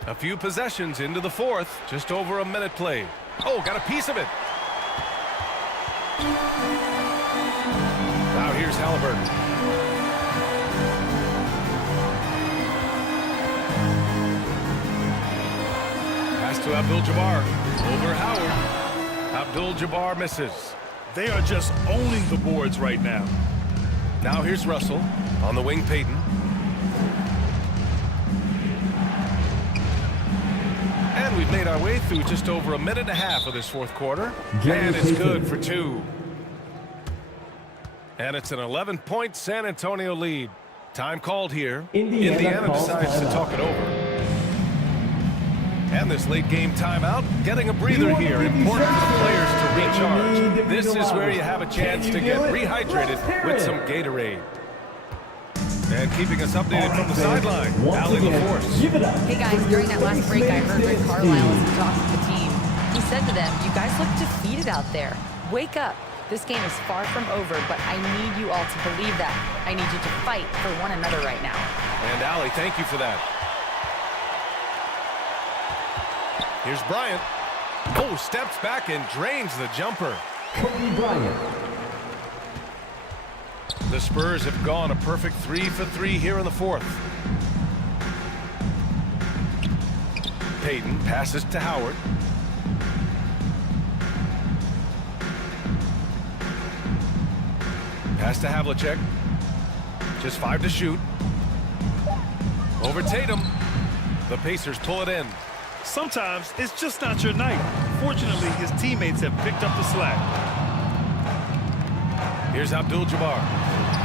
A few possessions into the fourth. Just over a minute played. Oh, got a piece of it. Now here's Halliburton. Pass to Abdul-Jabbar. Over Howard. Abdul-Jabbar misses. They are just owning the boards right now. Now here's Russell. On the wing, Payton. And we've made our way through just over a minute and a half of this fourth quarter. And it's good for 2. And it's an 11-point San Antonio lead. Time called here. Indiana decides to talk it over. And this late game timeout, getting a breather here. Important for the players to recharge. This is where you have a chance to get rehydrated with some Gatorade. And keeping us updated from the sideline, Allie LaForce. Hey guys, during that last break, I heard Rick Carlisle as he talked to the team. He said to them, "You guys look defeated out there. Wake up. This game is far from over, but I need you all to believe that. I need you to fight for one another right now." And Allie, thank you for that. Here's Bryant. Oh, steps back and drains the jumper. Kobe Bryant. The Spurs have gone a perfect 3 for 3 here in the fourth. Payton passes to Howard. Pass to Havlicek. Just 5 to shoot. Over Tatum. The Pacers pull it in. Sometimes it's just not your night. Fortunately, his teammates have picked up the slack. Here's Abdul-Jabbar.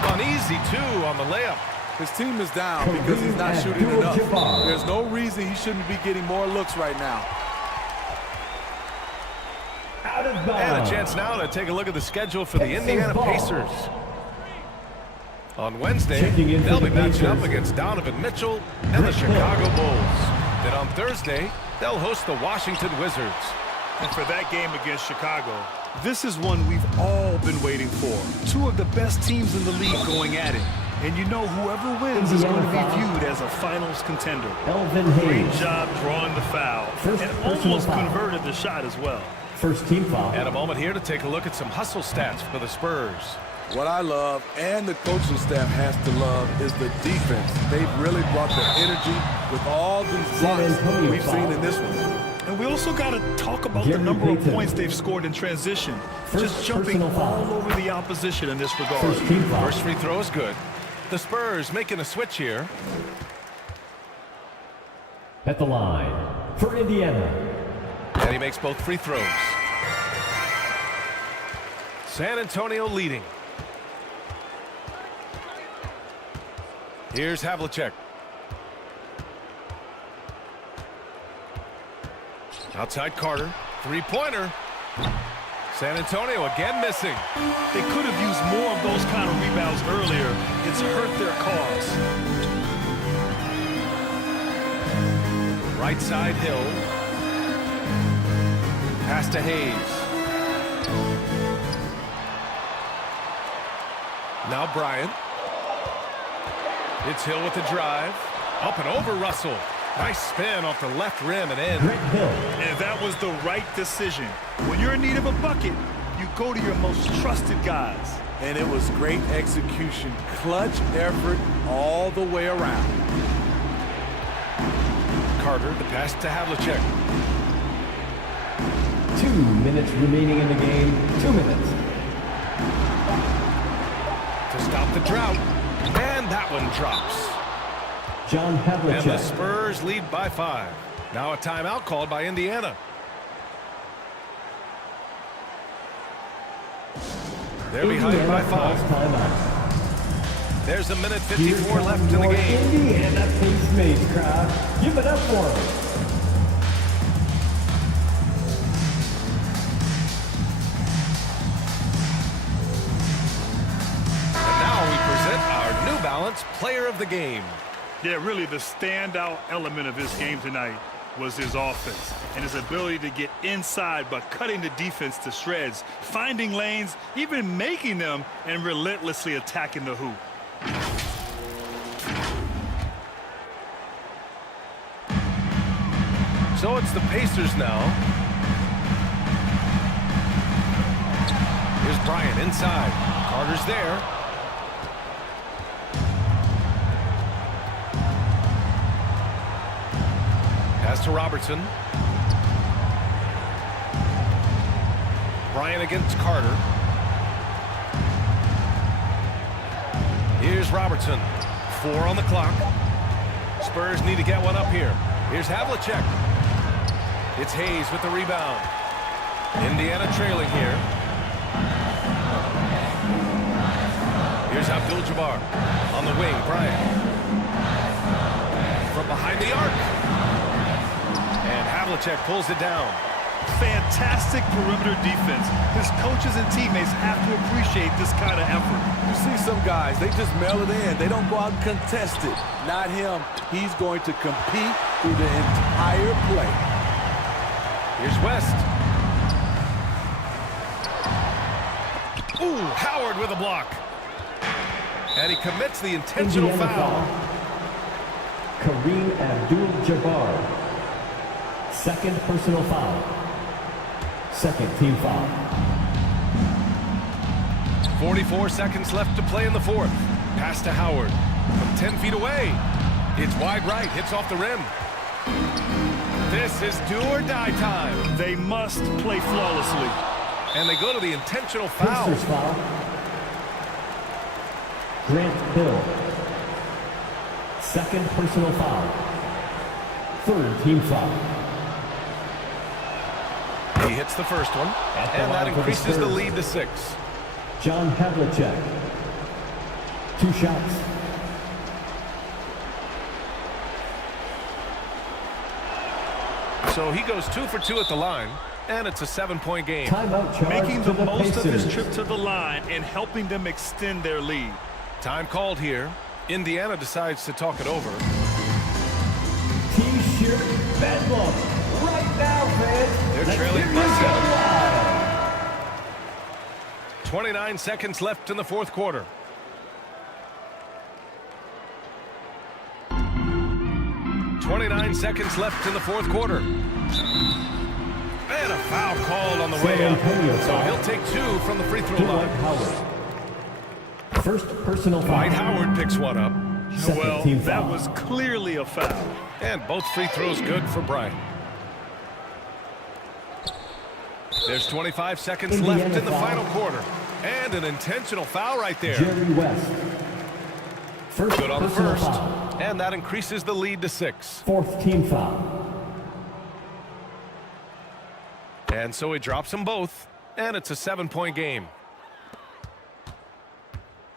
An easy 2 on the layup. His team is down because he's not shooting enough. There's no reason he shouldn't be getting more looks right now. And a chance now to take a look at the schedule for the Indiana Pacers. On Wednesday, they'll be matching up against Donovan Mitchell and the Chicago Bulls. Then on Thursday, they'll host the Washington Wizards. And for that game against Chicago, this is one we've all been waiting for. 2 of the best teams in the league going at it. And you know whoever wins is going to be viewed as a finals contender. Great job drawing the foul. And almost converted the shot as well. First team foul. And a moment here to take a look at some hustle stats for the Spurs. What I love, and the coaching staff has to love, is the defense. They've really brought the energy with all these blocks we've seen in this one. And we also got to talk about the number of points they've scored in transition. Just jumping all over the opposition in this regard. First free throw is good. The Spurs making a switch here. At the line for Indiana. And he makes both free throws. San Antonio leading. Here's Havlicek. Outside Carter. 3-pointer. San Antonio again missing. They could have used more of those kind of rebounds earlier. It's hurt their cause. Right side Hill. Pass to Hayes. Now Bryant. It's Hill with the drive. Up and over Russell. Nice spin off the left rim and in. And that was the right decision. When you're in need of a bucket, you go to your most trusted guys. And it was great execution. Clutch effort all the way around. Carter, the pass to Havlicek. 2 minutes remaining in the game. 2 minutes. To stop the drought. And that one drops. John Havlicek. And the Spurs lead by 5. Now a timeout called by Indiana. They're behind by 5. There's a minute 54 left in the game. Indiana Pace Mates crowd. Give it up for them. And now we present our New Balance Player of the Game. Yeah, really the standout element of his game tonight was his offense and his ability to get inside by cutting the defense to shreds, finding lanes, even making them, and relentlessly attacking the hoop. So it's the Pacers now. Here's Bryant inside. Carter's there. Pass to Robertson. Bryant against Carter. Here's Robertson. 4 on the clock. Spurs need to get one up here. Here's Havlicek. It's Hayes with the rebound. Indiana trailing here. Here's Abdul-Jabbar on the wing. Bryant from behind the arc. And Havlicek pulls it down. Fantastic perimeter defense. His coaches and teammates have to appreciate this kind of effort. You see some guys, they just mail it in. They don't go out and contest it. Not him. He's going to compete through the entire play. Here's West. Ooh, Howard with a block. And he commits the intentional foul. Kareem Abdul-Jabbar. Second personal foul. Second team foul. 44 seconds left to play in the fourth. Pass to Howard from 10 feet away. It's wide right, hits off the rim. This is do or die time. They must play flawlessly. And they go to the intentional foul. Pacers foul. Grant Hill. Second personal foul. Third team foul. He hits the first one, and that increases the lead to 6. John Havlicek. 2 shots. So he goes 2 for 2 at the line, and it's a 7-point game. Timeout charge Making the most Pacers. of his trip to the line and helping them extend their lead. Time called here. Indiana decides to talk it over. T-shirt bedlam. Right now, fans. They're trailing by 7. 29 seconds left in the fourth quarter. Seconds left in the fourth quarter. And a foul called on the way up. So he'll take 2 from the free throw line. First personal foul. Dwight Howard picks one up. Well, that was clearly a foul. And both free throws good for Bryant. There's 25 seconds left in the final quarter. And an intentional foul right there. Jerry West. First good on the personal first. foul. And that increases the lead to 6. Fourth team foul. And so he drops them both. And it's a 7-point game.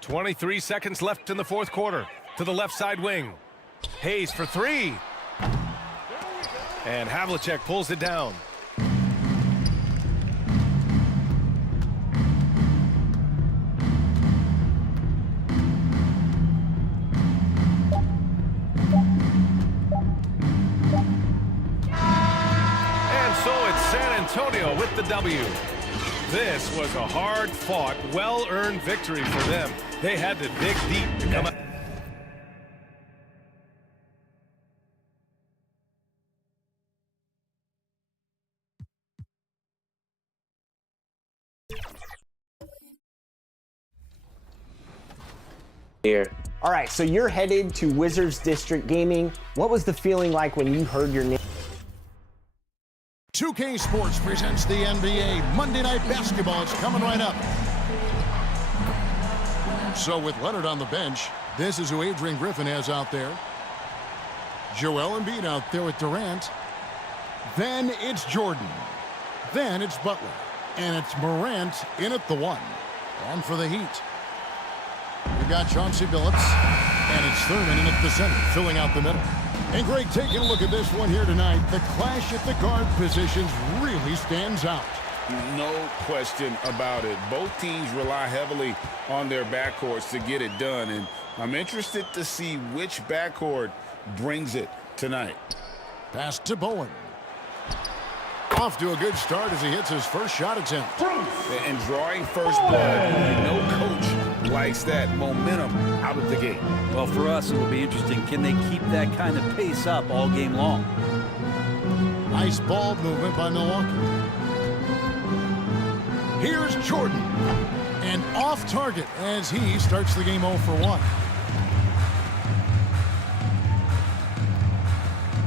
23 seconds left in the fourth quarter. To the left side wing. Hayes for 3. And Havlicek pulls it down. Antonio with the W. This was a hard-fought, well-earned victory for them. They had to dig deep to come out. Here. All right, so you're headed to Wizards District Gaming. What was the feeling like when you heard your name? 2K Sports presents the NBA Monday Night Basketball. It's coming right up. So with Leonard on the bench, this is who Adrian Griffin has out there. Joel Embiid out there with Durant. Then it's Jordan. Then it's Butler. And it's Morant in at the 1. On for the Heat. We've got Chauncey Billups. And it's Thurman in at the center, filling out the middle. And Greg, taking a look at this one here tonight, the clash at the guard positions really stands out. No question about it. Both teams rely heavily on their backcourts to get it done, and I'm interested to see which backcourt brings it tonight. Pass to Bowen. Off to a good start as he hits his first shot attempt. And drawing first blood, no coach likes that momentum out of the gate. Well, for us, it will be interesting. Can they keep that kind of pace up all game long? Nice ball movement by Milwaukee. Here's Jordan. And off target as he starts the game 0 for 1.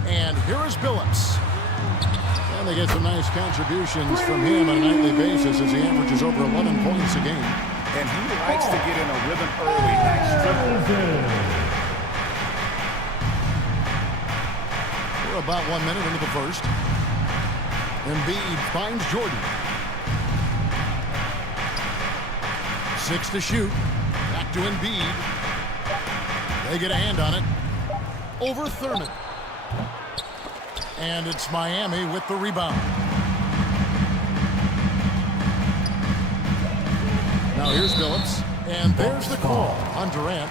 And here is Billups. And they get some nice contributions from him on a nightly basis as he averages over 11 points a game. And he likes to get in a rhythm early. Nice triple. We're about 1 minute into the first. Embiid finds Jordan. 6 to shoot. Back to Embiid. They get a hand on it. Over Thurman. And it's Miami with the rebound. Now here's Billups. And there's the call on Durant.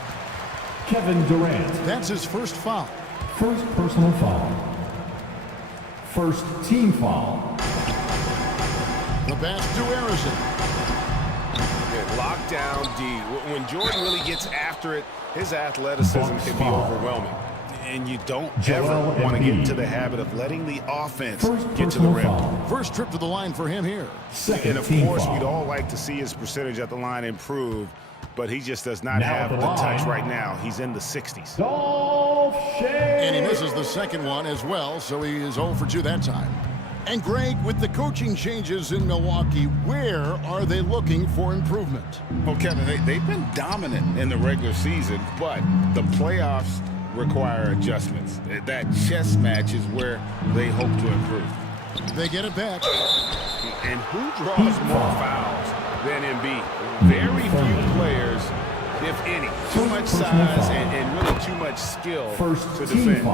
Kevin Durant. That's his first foul. First personal foul. First team foul. The pass to Arizona. Lockdown D. When Jordan really gets after it, his athleticism can be overwhelming. And you don't ever want to get into the habit of letting the offense get to the rim. First trip to the line for him here. And of course, we'd all like to see his percentage at the line improve, but he just does not have the touch right now. He's in the 60s. And he misses the second one as well, so he is 0 for 2 that time. And Greg, with the coaching changes in Milwaukee, where are they looking for improvement? Well, Kevin, they've been dominant in the regular season, but the playoffs require adjustments. That chess match is where they hope to improve. They get it back. And who draws more fouls than Embiid? Very few players, if any. Too much size and really too much skill to defend.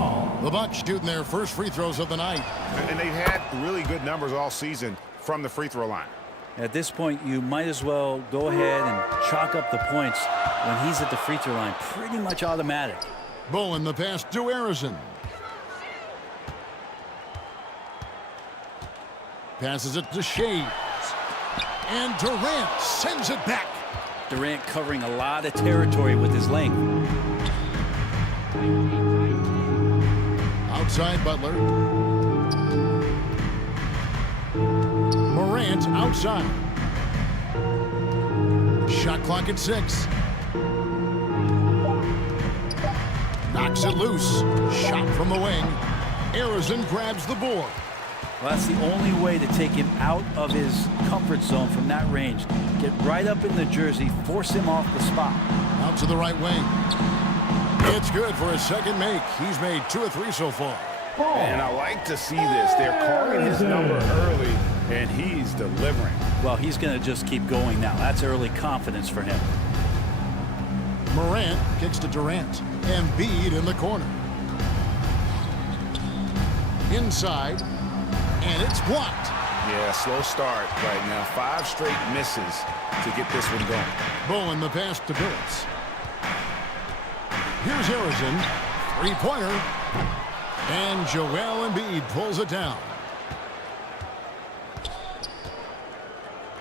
The Bucks shooting their first free throws of the night. And they've had really good numbers all season from the free throw line. At this point, you might as well go ahead and chalk up the points when he's at the free throw line. Pretty much automatic. Bowen the pass to Arizona. Passes it to Shades. And Durant sends it back. Durant covering a lot of territory with his length. Outside Butler. Morant outside. Shot clock at 6. Knocks it loose. Shot from the wing. Arizona grabs the board. Well, that's the only way to take him out of his comfort zone from that range. Get right up in the jersey, force him off the spot. Out to the right wing. It's good for his second make. He's made 2 or 3 so far. And I like to see this. They're calling his number early, and he's delivering. Well, he's going to just keep going now. That's early confidence for him. Morant kicks to Durant. Embiid in the corner. Inside. And it's blocked. Yeah, slow start right now. 5 straight misses to get this one going. Bowen the pass to Billups. Here's Arizona. 3-pointer. And Joel Embiid pulls it down.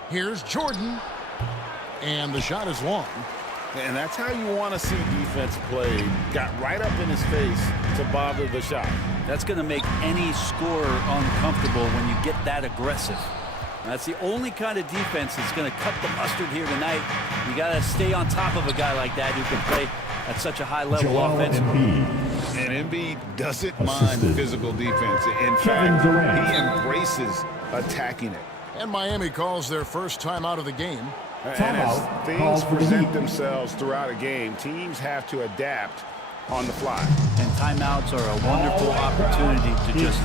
Here's Jordan. And the shot is long. And that's how you want to see defense played. Got right up in his face to bother the shot. That's going to make any scorer uncomfortable when you get that aggressive. That's the only kind of defense that's going to cut the mustard here tonight. You got to stay on top of a guy like that who can play at such a high level offensively. And Embiid doesn't mind physical defense. In fact, he embraces attacking it. And Miami calls their first time out of the game. And as things present themselves throughout a game, teams have to adapt on the fly. And timeouts are a wonderful opportunity to just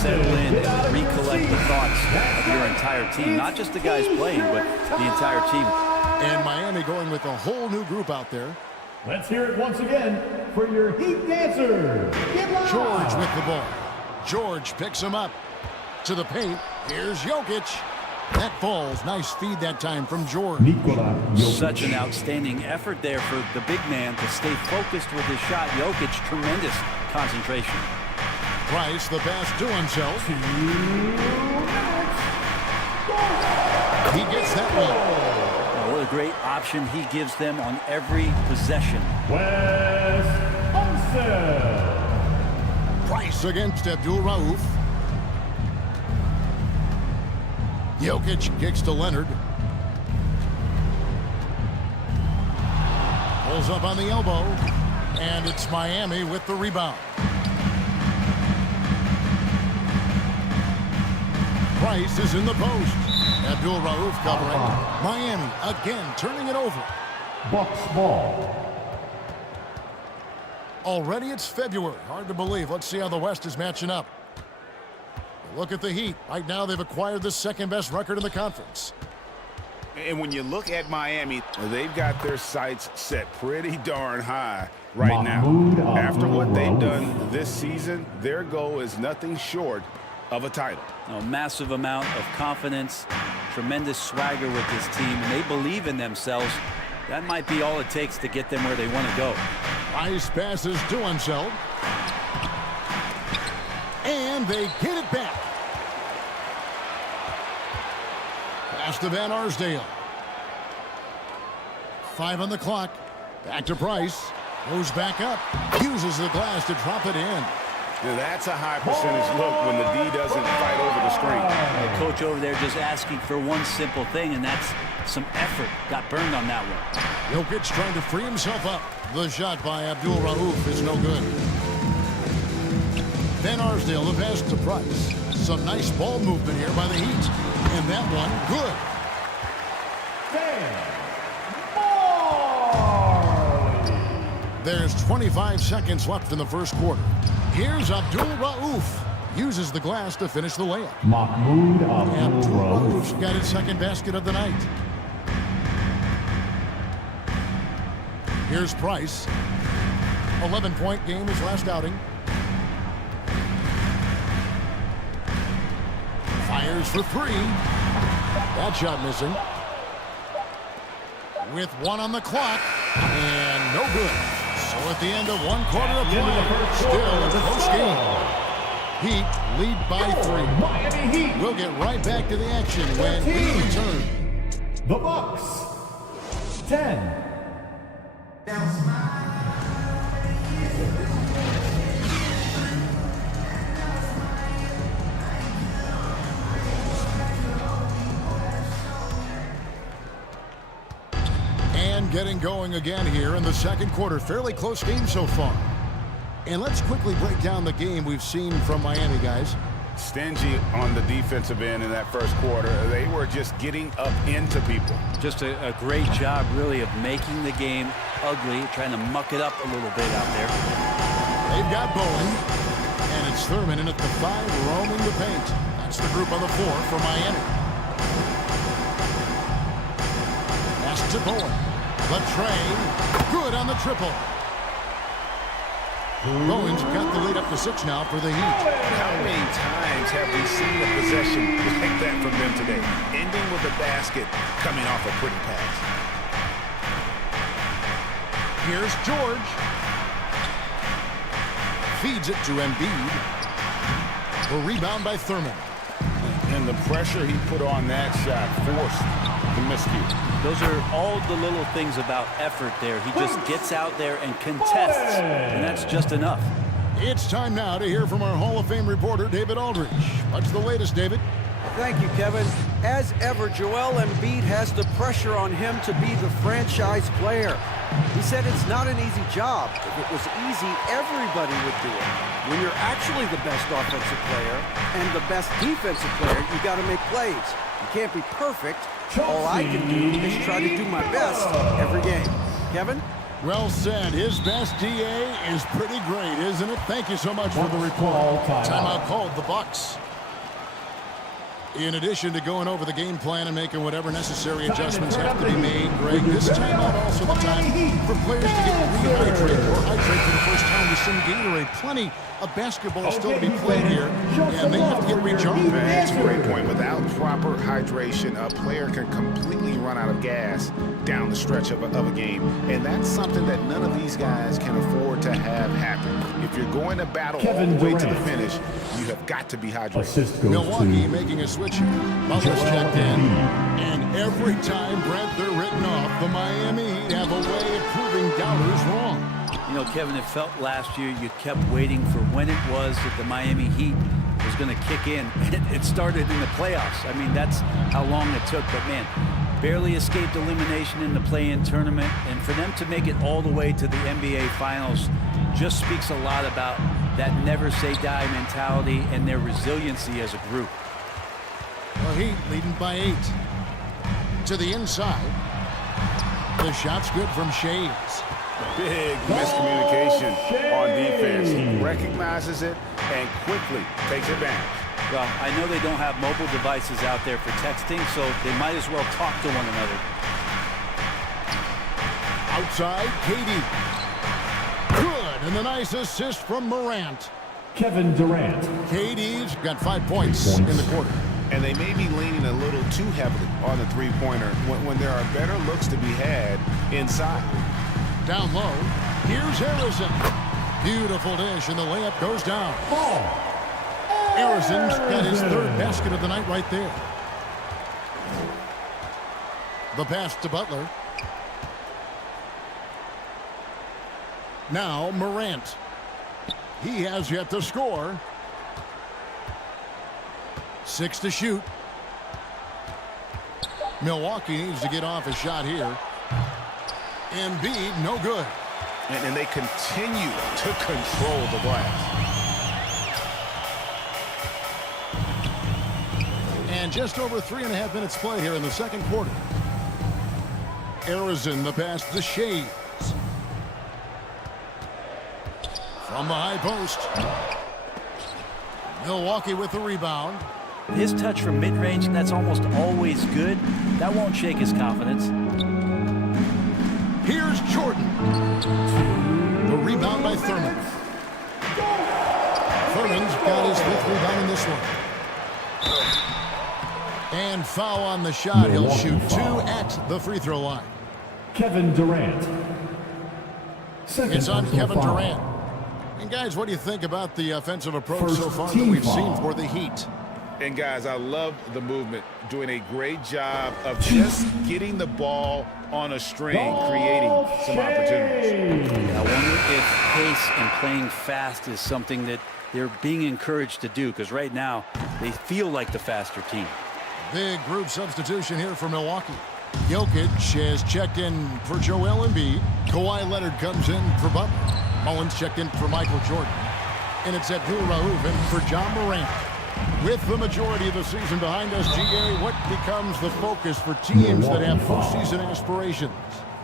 settle in and recollect the thoughts of your entire team. Not just the guys playing, but the entire team. And Miami going with a whole new group out there. Let's hear it once again for your Heat Dancers. George with the ball. George picks him up. To the paint. Here's Jokic. That falls. Nice feed that time from George. Such an outstanding effort there for the big man to stay focused with his shot. Jokic, tremendous concentration. Price the pass to himself. He gets that one. Oh, what a great option he gives them on every possession. Price against Abdul Rauf. Jokic kicks to Leonard. Pulls up on the elbow. And it's Miami with the rebound. Price is in the post. Abdul-Rauf covering. Miami again turning it over. Bucks ball. Already it's February. Hard to believe. Let's see how the West is matching up. Look at the Heat. Right now they've acquired the second-best record in the conference. And when you look at Miami, they've got their sights set pretty darn high right now. After what they've done this season, their goal is nothing short of a title. A massive amount of confidence, tremendous swagger with this team, and they believe in themselves. That might be all it takes to get them where they want to go. Nice passes to himself. And they get it back. Pass to Van Arsdale. 5 on the clock. Back to Price. Goes back up. Uses the glass to drop it in. Now that's a high percentage look when the D doesn't fight over the screen. The coach over there just asking for one simple thing, and that's some effort. Got burned on that one. Jokic trying to free himself up. The shot by Abdul-Rauf is no good. Van Arsdale, the pass to Price. Some nice ball movement here by the Heat. And that one, good. There's 25 seconds left in the first quarter. Here's Abdul-Rauf. Uses the glass to finish the layup. Mahmoud Abdul-Rauf's got his second basket of the night. Here's Price. 11-point game his last outing. Fires for 3. That shot missing. With 1 on the clock. And no good. So at the end of 1 quarter of play, still a close game. Heat lead by 3. Miami Heat. We'll get right back to the action when we return. The Bucks. 10. And getting going again here in the second quarter. Fairly close game so far. And let's quickly break down the game we've seen from Miami, guys. Stingy on the defensive end in that first quarter. They were just getting up into people. Just a great job, really, of making the game ugly, trying to muck it up a little bit out there. They've got Bowen, and it's Thurman in at the 5, roaming the paint. That's the group on the floor for Miami. Pass to Bowen. Latrey, good on the triple. Bowen's got the lead up to 6 now for the Heat. How many times have we seen a possession like that from them today? Ending with a basket, coming off a pretty pass. Here's George. Feeds it to Embiid. A rebound by Thurman. And the pressure he put on that shot forced the miscue. Those are all the little things about effort there. He just gets out there and contests, and that's just enough. It's time now to hear from our Hall of Fame reporter, David Aldridge. What's the latest, David? Thank you, Kevin. As ever, Joel Embiid has the pressure on him to be the franchise player. He said it's not an easy job. If it was easy, everybody would do it. When you're actually the best offensive player and the best defensive player, you got to make plays. You can't be perfect. All I can do is try to do my best every game. Kevin? Well said. His best DA is pretty great, isn't it? Thank you so much for the report. Timeout called the Bucks. In addition to going over the game plan and making whatever necessary adjustments have to be made, Greg, this timeout also the time for players to get rehydrated or hydrate for the first time with some Gatorade. Plenty of basketball still to be played here, and they have to get recharged. That's a great point. Without proper hydration, a player can completely run out of gas down the stretch of a game, and that's something that none of these guys can afford to have happen. If you're going to battle all the way to the finish, you have got to be hydrated. Milwaukee making a switch here. Butler's checked in, and every time, Brent, they're written off. The Miami Heat have a way of proving doubters wrong. You know, Kevin, it felt last year you kept waiting for when it was that the Miami Heat was going to kick in. It started in the playoffs. I mean, that's how long it took. But, man, barely escaped elimination in the play-in tournament. And for them to make it all the way to the NBA Finals just speaks a lot about that never-say-die mentality and their resiliency as a group. The Heat leading by 8. To the inside. The shot's good from Shays. Big miscommunication on defense. He recognizes it and quickly takes advantage. Well, I know they don't have mobile devices out there for texting, so they might as well talk to one another. Outside, KD. Good, and a nice assist from Morant. Kevin Durant. KD's got 5 points in the quarter. And they may be leaning a little too heavily on the three-pointer when there are better looks to be had inside. Down low, here's Harrison. Beautiful dish, and the layup goes down. Harrison's got his 3rd basket of the night right there. The pass to Butler. Now Morant. He has yet to score. 6 to shoot. Milwaukee needs to get off a shot here. Embiid, no good. And they continue to control the glass. And just over 3.5 minutes play here in the second quarter. Harrison, the pass to Shays. From the high post. Milwaukee with the rebound. His touch from mid-range, that's almost always good. That won't shake his confidence. Here's Jordan. The rebound by Thurman. Thurman's got his 5th rebound in this one. And foul on the shot. He'll shoot 2 at the free throw line. Kevin Durant. It's on Kevin Durant. And guys, what do you think about the offensive approach so far that we've seen for the Heat? And guys, I love the movement, doing a great job of just getting the ball on a string, creating some opportunities. I wonder if pace and playing fast is something that they're being encouraged to do, because right now they feel like the faster team. Big group substitution here for Milwaukee. Jokic has checked in for Joel Embiid. Kawhi Leonard comes in for Butler. Mullins checked in for Michael Jordan. And it's Abdul-Rauf in for John Morant. With the majority of the season behind us, GA, what becomes the focus for teams that have postseason aspirations?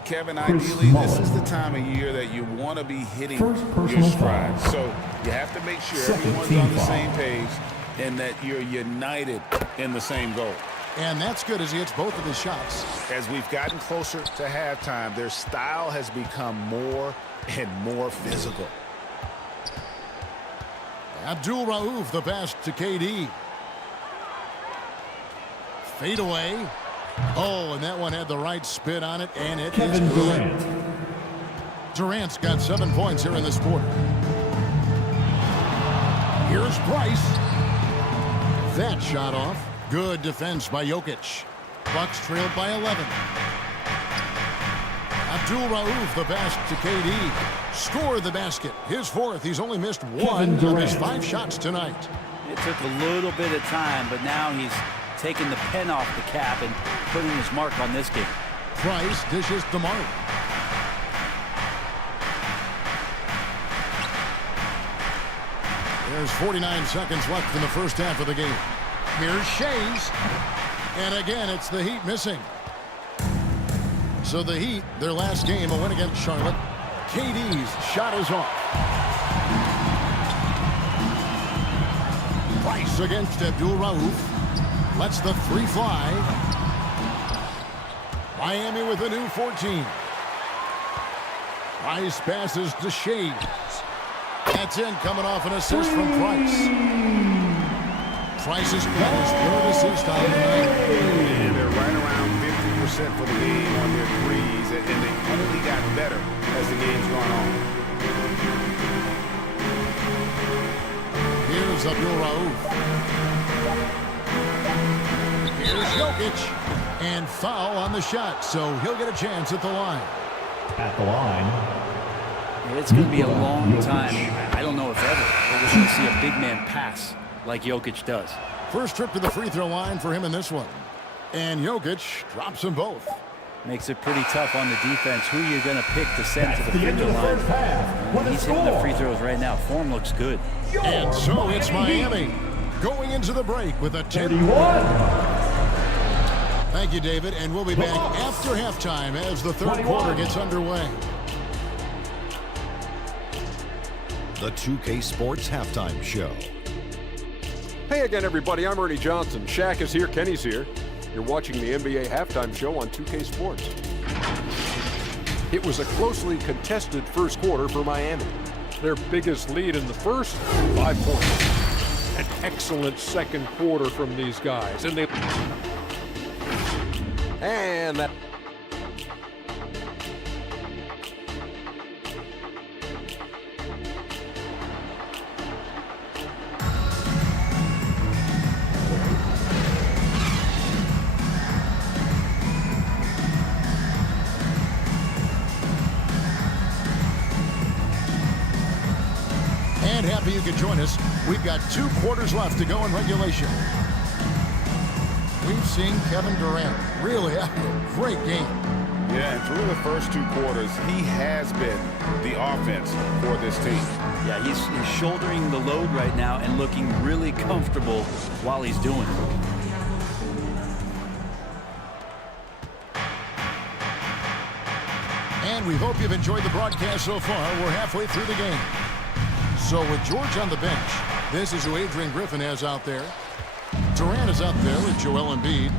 Kevin, ideally, this is the time of year that you want to be hitting your stride. So you have to make sure everyone's on the same page and that you're united in the same goal. And that's good as he hits both of his shots. As we've gotten closer to halftime, their style has become more and more physical. Abdul-Rauf, the pass to KD. Fade away. Oh, and that one had the right spin on it, and it is good. Durant. Durant's got 7 points here in this quarter. Here's Price. That shot off. Good defense by Jokic. Bucks trailed by 11. Abdul-Rauf, the pass to KD. Scored the basket. His 4th. He's only missed 1 of his 5 shots tonight. It took a little bit of time, but now he's taking the pen off the cap and putting his mark on this game. Price dishes to Mark. There's 49 seconds left in the first half of the game. Here's Shays. And again, it's the Heat missing. So the Heat, their last game, a win against Charlotte. KD's shot is off. Price against Abdul-Rauf. Lets the 3 fly. Miami with a new 14. Price passes to Shays. That's in, coming off an assist from Price. Price has got his 3rd assist on the night. And they're right around 50% for the game on their threes, and they only got better as the game's gone on. Here's Abdul-Rauf. Here's Jokic. And foul on the shot, so he'll get a chance at the line. At the line. It's going to be a long time. I don't know if ever we're going to see a big man pass like Jokic does. First trip to the free throw line for him in this one. And Jokic drops them both. Makes it pretty tough on the defense who you're going to pick to send to the free throw line. He's hitting the free throws right now. Form looks good. And so it's Miami going into the break with a 10. Thank you, David. And we'll be back after halftime as the third quarter gets underway. The 2K Sports Halftime Show. Hey again, everybody. I'm Ernie Johnson. Shaq is here. Kenny's here. You're watching the NBA Halftime Show on 2K Sports. It was a closely contested first quarter for Miami. Their biggest lead in the first, 5 points. An excellent second quarter from these guys. And that... Happy you could join us. We've got 2 quarters left to go in regulation. We've seen Kevin Durant really have a great game. Yeah, and through the first 2 quarters, he has been the offense for this team. Yeah, he's shouldering the load right now and looking really comfortable while he's doing it. And we hope you've enjoyed the broadcast so far. We're halfway through the game. So with George on the bench, this is who Adrian Griffin has out there. Durant is out there with Joel Embiid.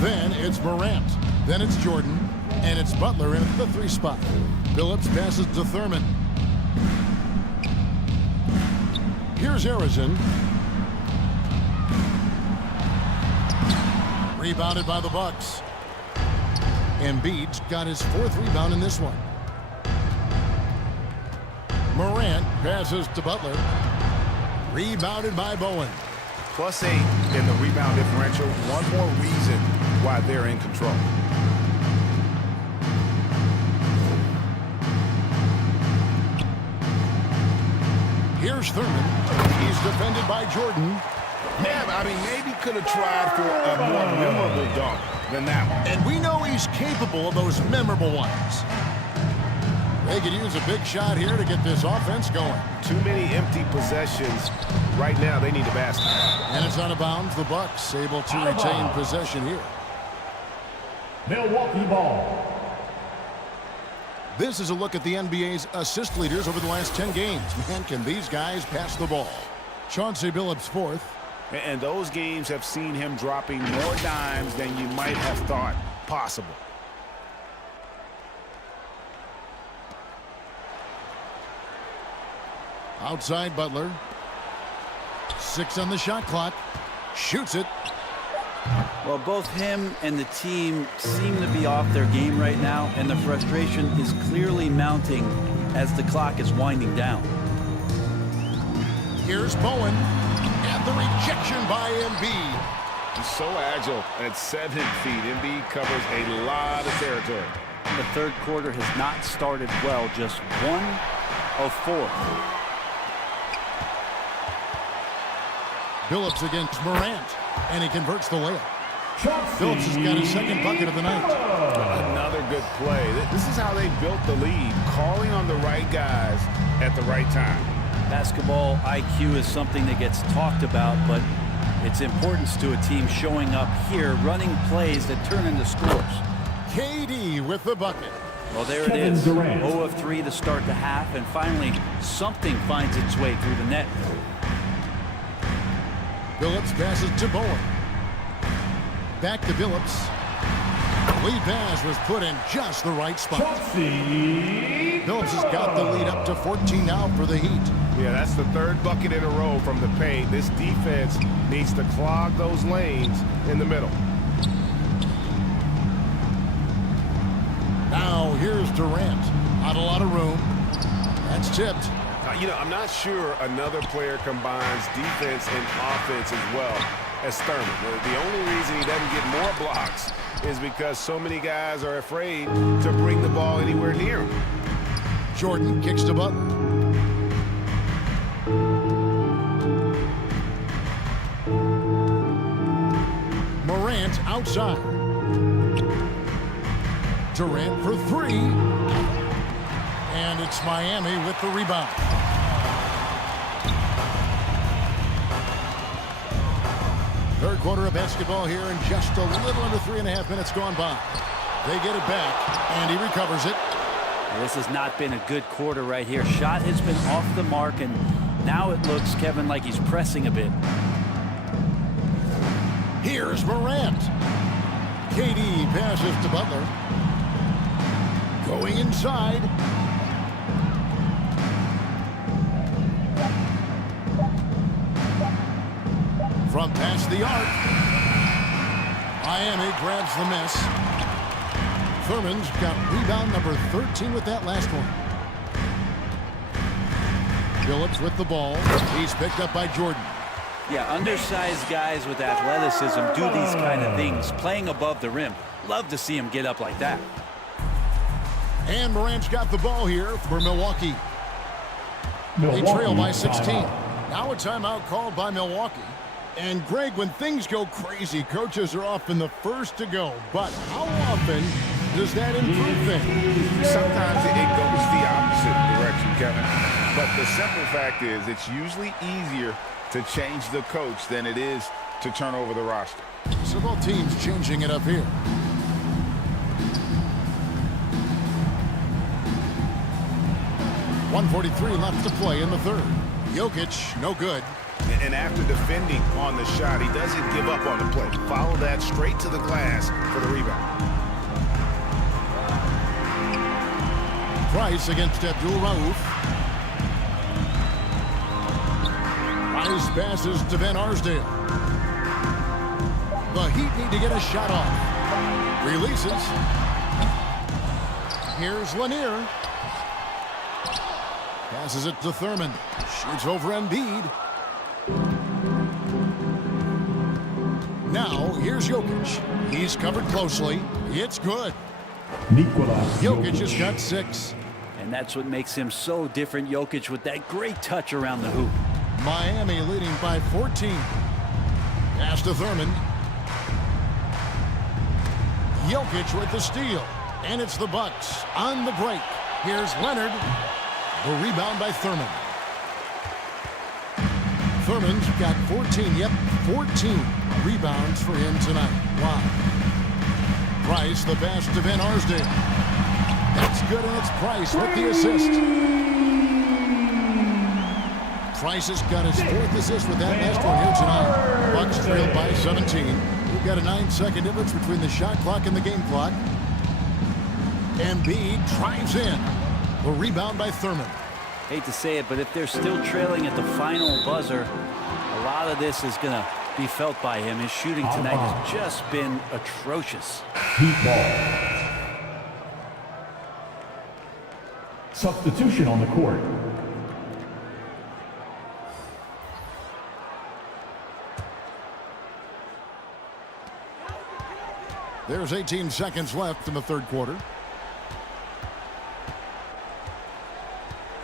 Then it's Morant. Then it's Jordan. And it's Butler in the 3 spot. Phillips passes to Thurman. Here's Harrison. Rebounded by the Bucks. Embiid's got his 4th rebound in this one. Morant passes to Butler. Rebounded by Bowen. +8 in the rebound differential. One more reason why they're in control. Here's Thurman. He's defended by Jordan. Yeah, I mean, maybe could have tried for a more memorable dunk than that one. And we know he's capable of those memorable ones. They could use a big shot here to get this offense going. Too many empty possessions. Right now, they need a basket. And it's out of bounds. The Bucks able to retain possession here. Milwaukee ball. This is a look at the NBA's assist leaders over the last 10 games. Man, can these guys pass the ball? Chauncey Billups 4th. And those games have seen him dropping more dimes than you might have thought possible. Outside Butler. 6 on the shot clock. Shoots it. Well, both him and the team seem to be off their game right now, and the frustration is clearly mounting as the clock is winding down. Here's Bowen. And the rejection by Embiid. He's so agile at 7 feet. Embiid covers a lot of territory. The third quarter has not started well. Just 1 of 4. Phillips against Morant, and he converts the layup. Phillips has got his 2nd bucket of the night. Another good play. This is how they built the lead, calling on the right guys at the right time. Basketball IQ is something that gets talked about, but its importance to a team showing up here, running plays that turn into scores. KD with the bucket. Well, there it is. 0 of 3 to start the half, and finally something finds its way through the net. Phillips passes to Bowen. Back to Phillips. Lead pass was put in just the right spot. Phillips has got the lead up to 14 now for the Heat. Yeah, that's the 3rd bucket in a row from the paint. This defense needs to clog those lanes in the middle. Now here's Durant. Not a lot of room. That's tipped. I'm not sure another player combines defense and offense as well as Thurman. The only reason he doesn't get more blocks is because so many guys are afraid to bring the ball anywhere near him. Jordan kicks to Butler. outside. Durant for three. And it's Miami with the rebound. Third quarter of basketball here, and just a little under 3.5 minutes gone by. They get it back, and he recovers it. This has not been a good quarter right here. Shot has been off the mark, and now it looks, Kevin, like he's pressing a bit. Here's Morant. KD passes to Butler. Going inside. From past the arc. Miami grabs the miss. Thurman's got rebound number 13 with that last one. Phillips with the ball. He's picked up by Jordan. Yeah, undersized guys with athleticism do these kind of things, playing above the rim. Love to see him get up like that. And Morant's got the ball here for Milwaukee. They trail by 16. Now a timeout called by Milwaukee. And Greg, when things go crazy, coaches are often the first to go. But how often does that improve things? Sometimes it goes the opposite direction, Kevin. But the simple fact is it's usually easier to change the coach than it is to turn over the roster. So both teams changing it up here. .143 left to play in the third. Jokic, no good. And after defending on the shot, he doesn't give up on the play. Follow that straight to the glass for the rebound. Price against Abdul Rauf. Price passes to Van Arsdale. The Heat need to get a shot off. Releases. Here's Lanier. Passes it to Thurman. Shoots over Embiid. Now, here's Jokic. He's covered closely. It's good. Jokic has got 6. And that's what makes him so different, Jokic, with that great touch around the hoop. Miami leading by 14. Pass to Thurman. Jokic with the steal. And it's the Bucks on the break. Here's Leonard. The rebound by Thurman. Thurman's got 14. Yep, 14 rebounds for him tonight. Wow. Price, the pass to Van Arsdale. That's good, and it's Price with the assist. Price has got his 4th assist with that last one here tonight. Bucks trailed by 17. We've got a 9-second difference between the shot clock and the game clock. Embiid drives in. The rebound by Thurman. Hate to say it, but if they're still trailing at the final buzzer, a lot of this is going to be felt by him. His shooting tonight has just been atrocious. Heat ball. Substitution on the court. There's 18 seconds left in the third quarter.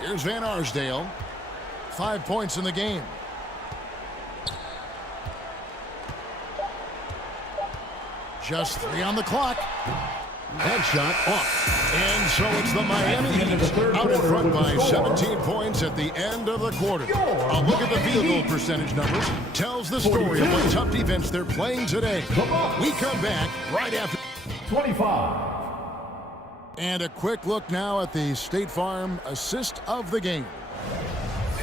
Here's Van Arsdale. 5 points in the game. Just 3 on the clock. That shot off. And so it's the Miami Heat out in front by 17 points at the end of the quarter. A look at the field goal percentage numbers tells the story of what tough defense they're playing today. We come back right after 25. And a quick look now at the State Farm assist of the game.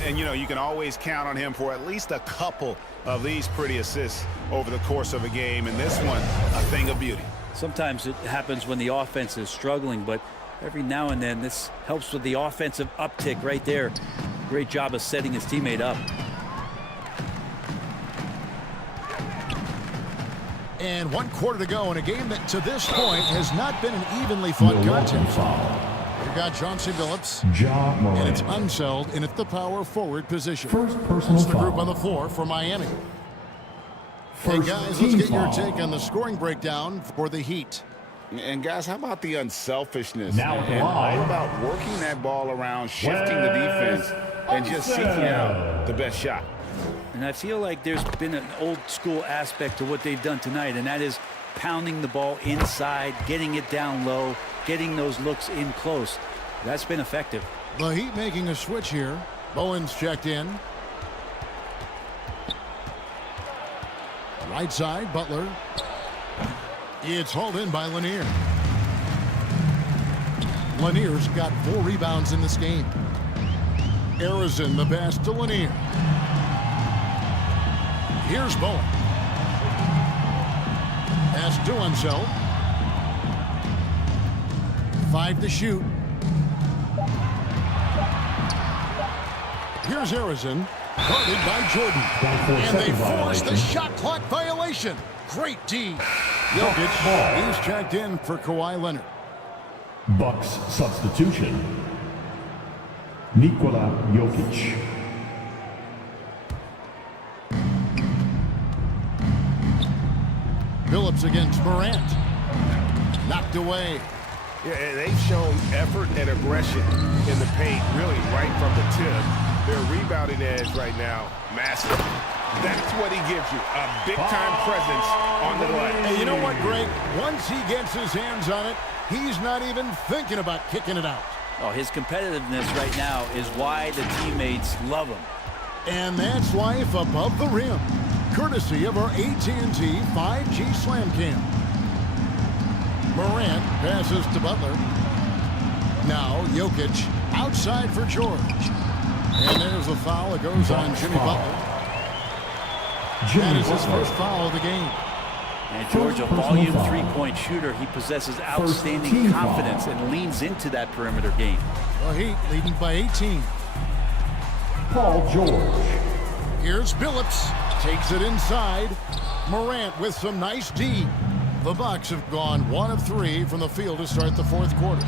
And, you know, you can always count on him for at least a couple of these pretty assists over the course of a game. And this one, a thing of beauty. Sometimes it happens when the offense is struggling, but every now and then this helps with the offensive uptick right there. Great job of setting his teammate up. And 1 quarter to go in a game that to this point has not been an evenly fought contest. We've got Chauncey Billups, and it's Unseld in at the power forward position. First personal That's the group foul. on the floor for Miami. Hey guys, let's get your take on the scoring breakdown for the Heat. And guys, how about the unselfishness? Now at the and line. all about working that ball around, shifting the defense, and just seeking out the best shot. And I feel like there's been an old school aspect to what they've done tonight, and that is pounding the ball inside, getting it down low, getting those looks in close. That's been effective. The Heat making a switch here. Bowen's checked in. Right side, Butler. It's hauled in by Lanier. Lanier's got 4 rebounds in this game. Arizon the pass to Lanier. Here's Bowen. Pass to himself. 5 to shoot. Here's Arizon. Guarded by Jordan. And they force the shot clock violation. Great D. Jokic, he's checked in for Kawhi Leonard. Bucks substitution. Nikola Jokic. Phillips against Morant. Knocked away. Yeah, they've shown effort and aggression in the paint, really right from the tip. Their rebounding edge right now, massive. That's what he gives you, a big-time presence on the glass. And you know what, Greg? Once he gets his hands on it, he's not even thinking about kicking it out. Oh, his competitiveness right now is why the teammates love him. And that's life above the rim, courtesy of our AT&T 5G Slam Cam. Morant passes to Butler. Now Jokic outside for George. And there's a foul that goes on Jimmy Butler. That is his first foul of the game. And George, a volume three-point shooter, he possesses outstanding confidence and leans into that perimeter game. The Heat leading by 18. Paul George. Here's Phillips. Takes it inside. Morant with some nice D. The Bucks have gone 1 of 3 from the field to start the fourth quarter.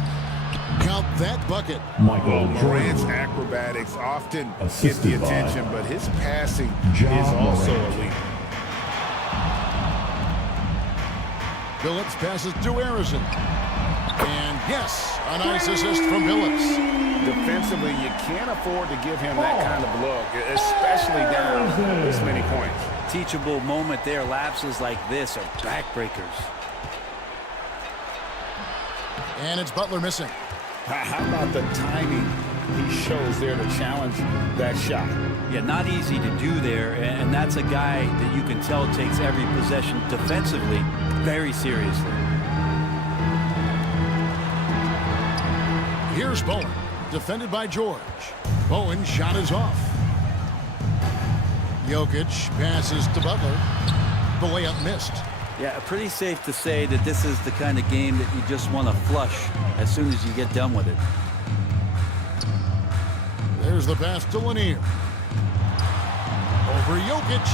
Count that bucket. Michael Morant's Jordan. acrobatics often get Assisted the by attention, but his passing Ja is also Morant. elite. Phillips passes to Arizon. And yes, a nice assist from Phillips. Defensively, you can't afford to give him that kind of look, especially down this many points. Teachable moment there. Lapses like this are backbreakers. And it's Butler missing. How about the timing he shows there to challenge that shot? Yeah, not easy to do there, and that's a guy that you can tell takes every possession defensively very seriously. Here's Bowen, defended by George. Bowen shot is off. Jokic passes to Butler. The layup missed. Yeah, pretty safe to say that this is the kind of game that you just want to flush as soon as you get done with it. There's the pass to Lanier. Over Jokic.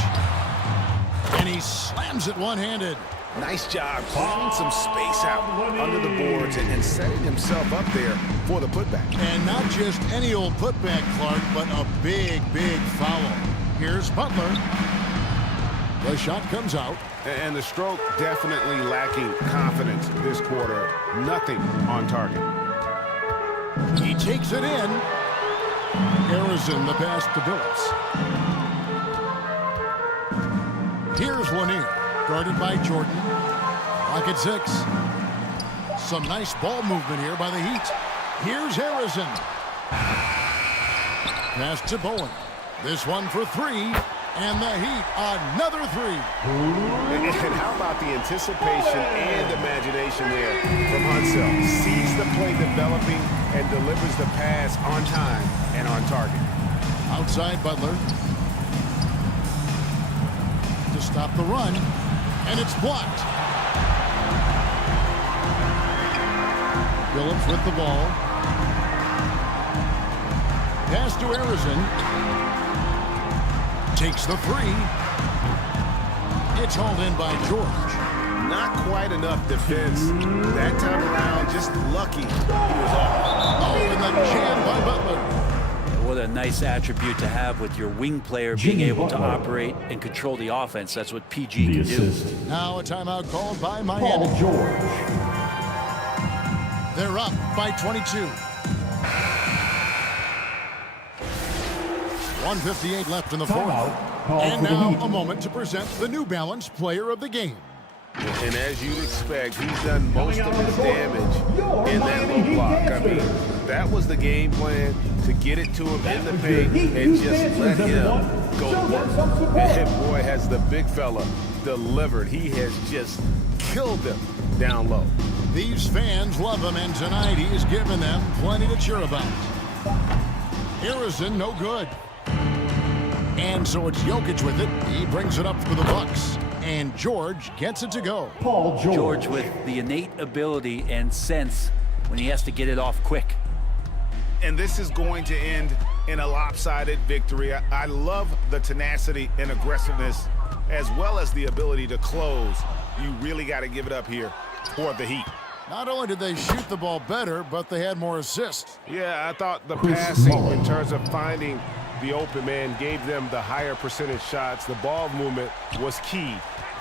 And he slams it one-handed. Nice job clearing some space out under the boards and setting himself up there for the putback. And not just any old putback, Clark, but a big, big foul. Here's Butler. The shot comes out. And the stroke definitely lacking confidence this quarter. Nothing on target. He takes it in. Arizon the pass to Phillips. Here's Lanier, guarded by Jordan. Clock at 6. Some nice ball movement here by the Heat. Here's Arizon. Pass to Bowen. This one for 3. And the Heat, another 3. And how about the anticipation and imagination there from Hunsell? Sees the play developing and delivers the pass on time and on target. Outside Butler. To stop the run. And it's blocked. Phillips with the ball. Pass to Arizon. Takes the 3. It's hauled in by George. Not quite enough defense that time around. Just lucky he was off. Oh, and the jam by Butler. What a nice attribute to have with your wing player being able to operate and control the offense. That's what PG can do. Now a timeout called by Miami. Paul George. They're up by 22. 1:58 left in the fourth. And now a moment to present the New Balance Player of the Game. And as you'd expect, he's done most of his damage in that low block. I mean, that was the game plan, to get it to him in the paint and just let him go work. And boy, has the big fella delivered. He has just killed them down low. These fans love him, and tonight he's given them plenty to cheer about. Harrison, no good. And so it's Jokic with it. He brings it up for the Bucks. And George gets it to go. Paul George. George with the innate ability and sense when he has to get it off quick. And this is going to end in a lopsided victory. I love the tenacity and aggressiveness, as well as the ability to close. You really got to give it up here for the Heat. Not only did they shoot the ball better, but they had more assists. Yeah, I thought the passing in terms of finding the open man gave them the higher percentage shots. The ball movement was key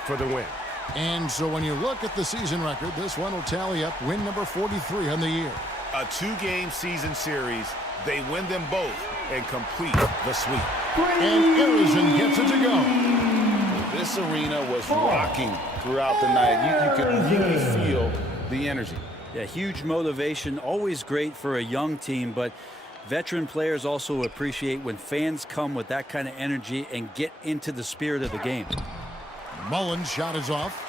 for the win. And so when you look at the season record, this one will tally up win number 43 on the year. A 2-game season series. They win them both and complete the sweep. And Harrison gets it to go. This arena was rocking throughout the night. You could really feel the energy. Yeah, huge motivation, always great for a young team, but veteran players also appreciate when fans come with that kind of energy and get into the spirit of the game. Mullen's shot is off.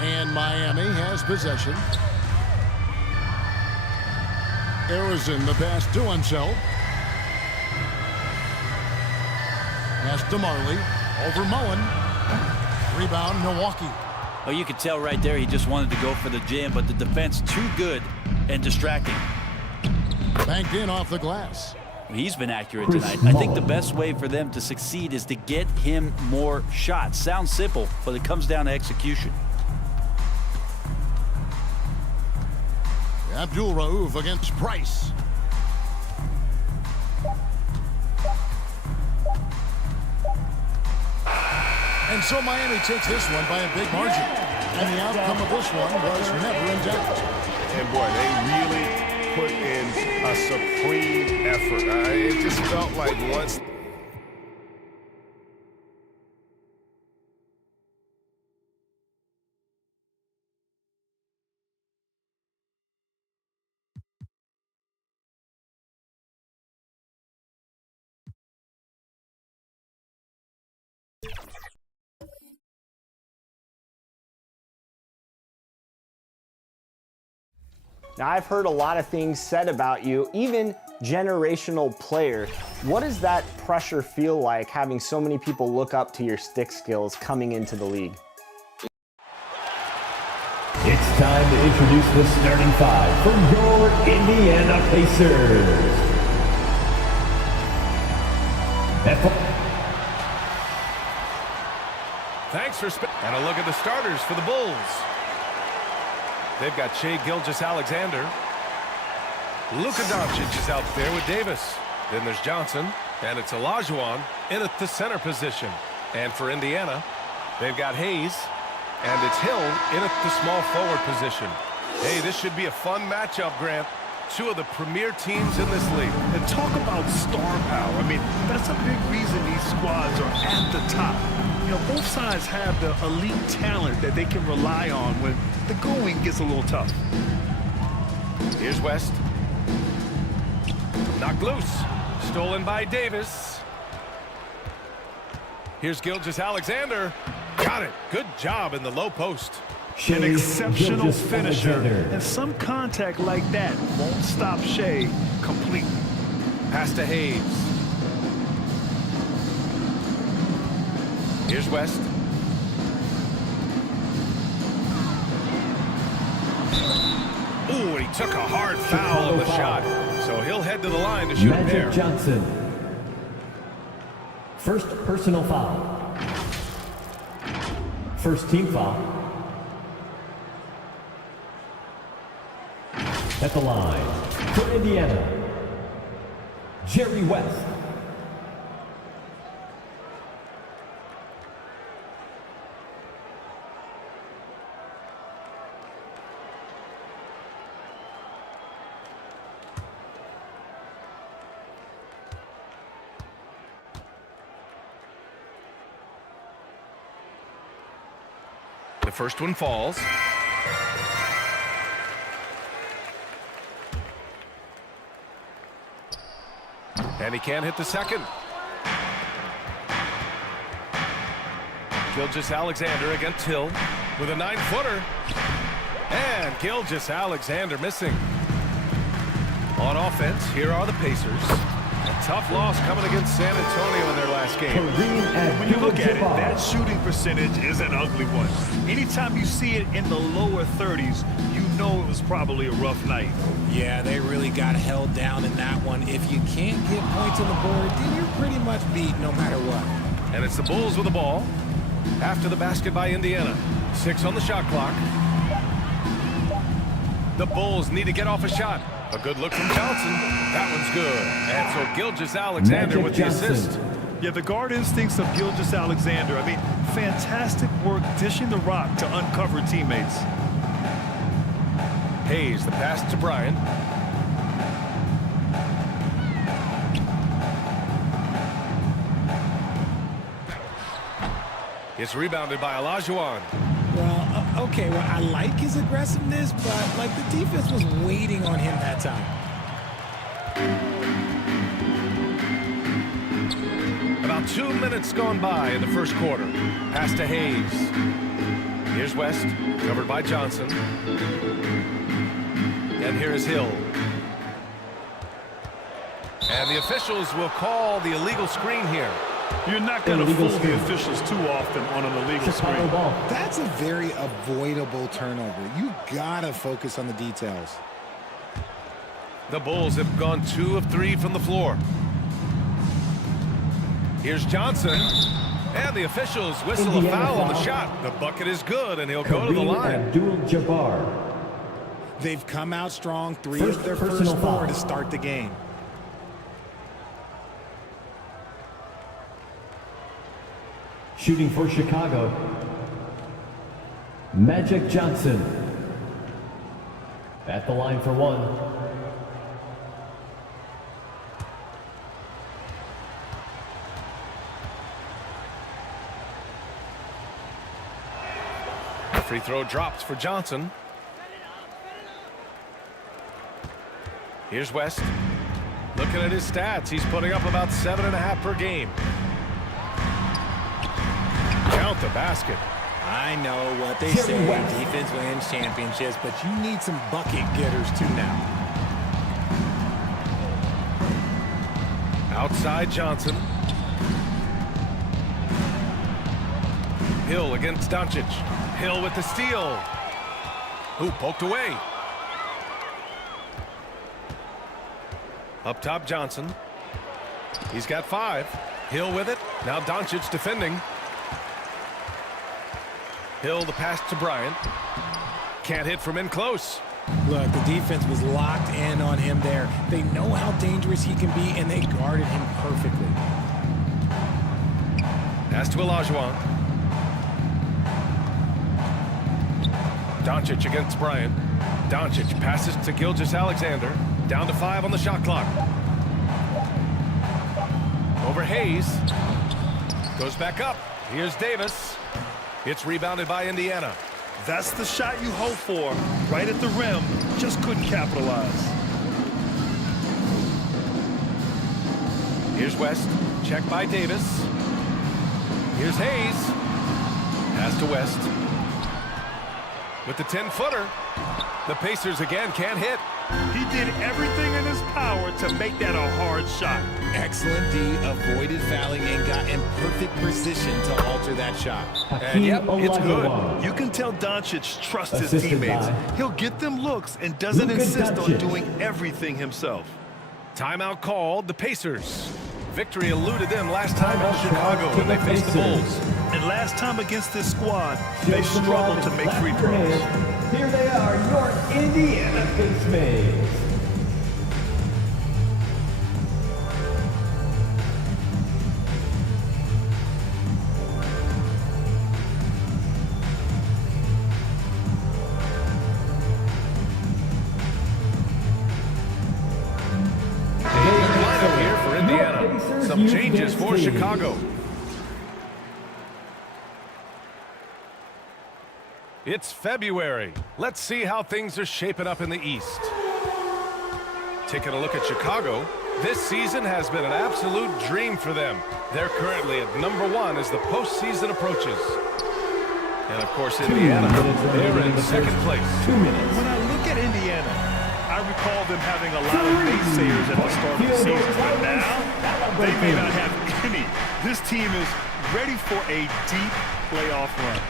And Miami has possession. Harrison, the pass to himself. Pass to Marley. Over Mullen. Rebound, Milwaukee. Oh, you could tell right there he just wanted to go for the jam, but the defense too good and distracting. Banked in off the glass. He's been accurate tonight. I think the best way for them to succeed is to get him more shots. Sounds simple, but it comes down to execution. Abdul Rauf against Price. And so Miami takes this one by a big margin. And the outcome of this one was never in doubt. And boy, they really put in a supreme effort. It just felt like once... Now, I've heard a lot of things said about you, even generational player. What does that pressure feel like, having so many people look up to your stick skills coming into the league? It's time to introduce the starting five for your Indiana Pacers. Thanks for and a look at the starters for the Bulls. They've got Shai Gilgeous-Alexander. Luka Doncic is out there with Davis. Then there's Johnson, and it's Olajuwon in at the center position. And for Indiana, they've got Hayes, and it's Hill in at the small forward position. Hey, this should be a fun matchup, Grant. Two of the premier teams in this league. And talk about star power. I mean, that's a big reason these squads are at the top. You know, both sides have the elite talent that they can rely on when the going gets a little tough. Here's West. Knocked loose. Stolen by Davis. Here's Gilgeous-Alexander. Got it. Good job in the low post. An exceptional finisher. And some contact like that won't stop Shai completely. Pass to Hayes. Here's West. Ooh, and he took a hard foul on the shot. So he'll head to the line to shoot a pair. Magic Johnson. First personal foul. First team foul. At the line for Indiana, Jerry West. The first one falls. And he can't hit the second. Gilgeous-Alexander against Hill with a 9-footer. And Gilgeous-Alexander missing. On offense, here are the Pacers. A tough loss coming against San Antonio in their last game. When you look at it, that shooting percentage is an ugly one. Anytime you see it in the lower 30s, you know it was probably a rough night. Yeah, they really got held down in that one. If you can't get points on the board, then you're pretty much beat no matter what. And it's the Bulls with the ball. After the basket by Indiana. 6 on the shot clock. The Bulls need to get off a shot. A good look from Johnson. That one's good. And so Gilgeous-Alexander with the assist. Yeah, the guard instincts of Gilgeous-Alexander. I mean, fantastic work dishing the rock to uncover teammates. Hayes, the pass to Bryant. It's rebounded by Olajuwon. Well, okay, well, I like his aggressiveness, but, like, the defense was waiting on him that time. About 2 minutes gone by in the first quarter. Pass to Hayes. Here's West, covered by Johnson. And here is Hill. And the officials will call the illegal screen here. You're not going to fool the officials too often on an illegal screen. That's a very avoidable turnover. You gotta focus on the details. The Bulls have gone 2 of 3 from the floor. Here's Johnson. And the officials whistle a foul on the shot. The bucket is good, and he'll go to the line. Abdul-Jabbar. They've come out strong, 3 of their first 4 to start the game. Shooting for Chicago, Magic Johnson. At the line for 1. Free throw drops for Johnson. Here's West. Looking at his stats, he's putting up about 7.5 per game. Count the basket. I know what they say, defense wins championships, but you need some bucket getters too now. Outside Johnson. Hill against Doncic. Hill with the steal. Who poked away. Up top Johnson. He's got 5. Hill with it. Now Doncic defending. Hill the pass to Bryant. Can't hit from in close. Look, the defense was locked in on him there. They know how dangerous he can be, and they guarded him perfectly. Pass to Olajuwon. Doncic against Bryant. Doncic passes to Gilgeous-Alexander. Down to 5 on the shot clock. Over Hayes. Goes back up. Here's Davis. It's rebounded by Indiana. That's the shot you hope for. Right at the rim. Just couldn't capitalize. Here's West. Check by Davis. Here's Hayes. Pass to West. With the 10-footer. The Pacers again can't hit. He did everything in his power to make that a hard shot. Excellent D, avoided fouling and got in perfect position to alter that shot. And yep, it's good. You can tell Doncic trusts his teammates. He'll get them looks and doesn't insist on doing everything himself. Timeout called. The Pacers. Victory eluded them last time in Chicago when they faced the Bulls. And last time against this squad, they struggled to make free throws. Here they are, your Indiana Pacers. Lineup here for Indiana. Some changes for Chicago. It's February. Let's see how things are shaping up in the East. Taking a look at Chicago, this season has been an absolute dream for them. They're currently at #1 as the postseason approaches. And, of course, Indiana, they're in second place. 2 minutes. When I look at Indiana, I recall them having a lot of naysayers at the start of the season, but now they may not have any. This team is ready for a deep playoff run.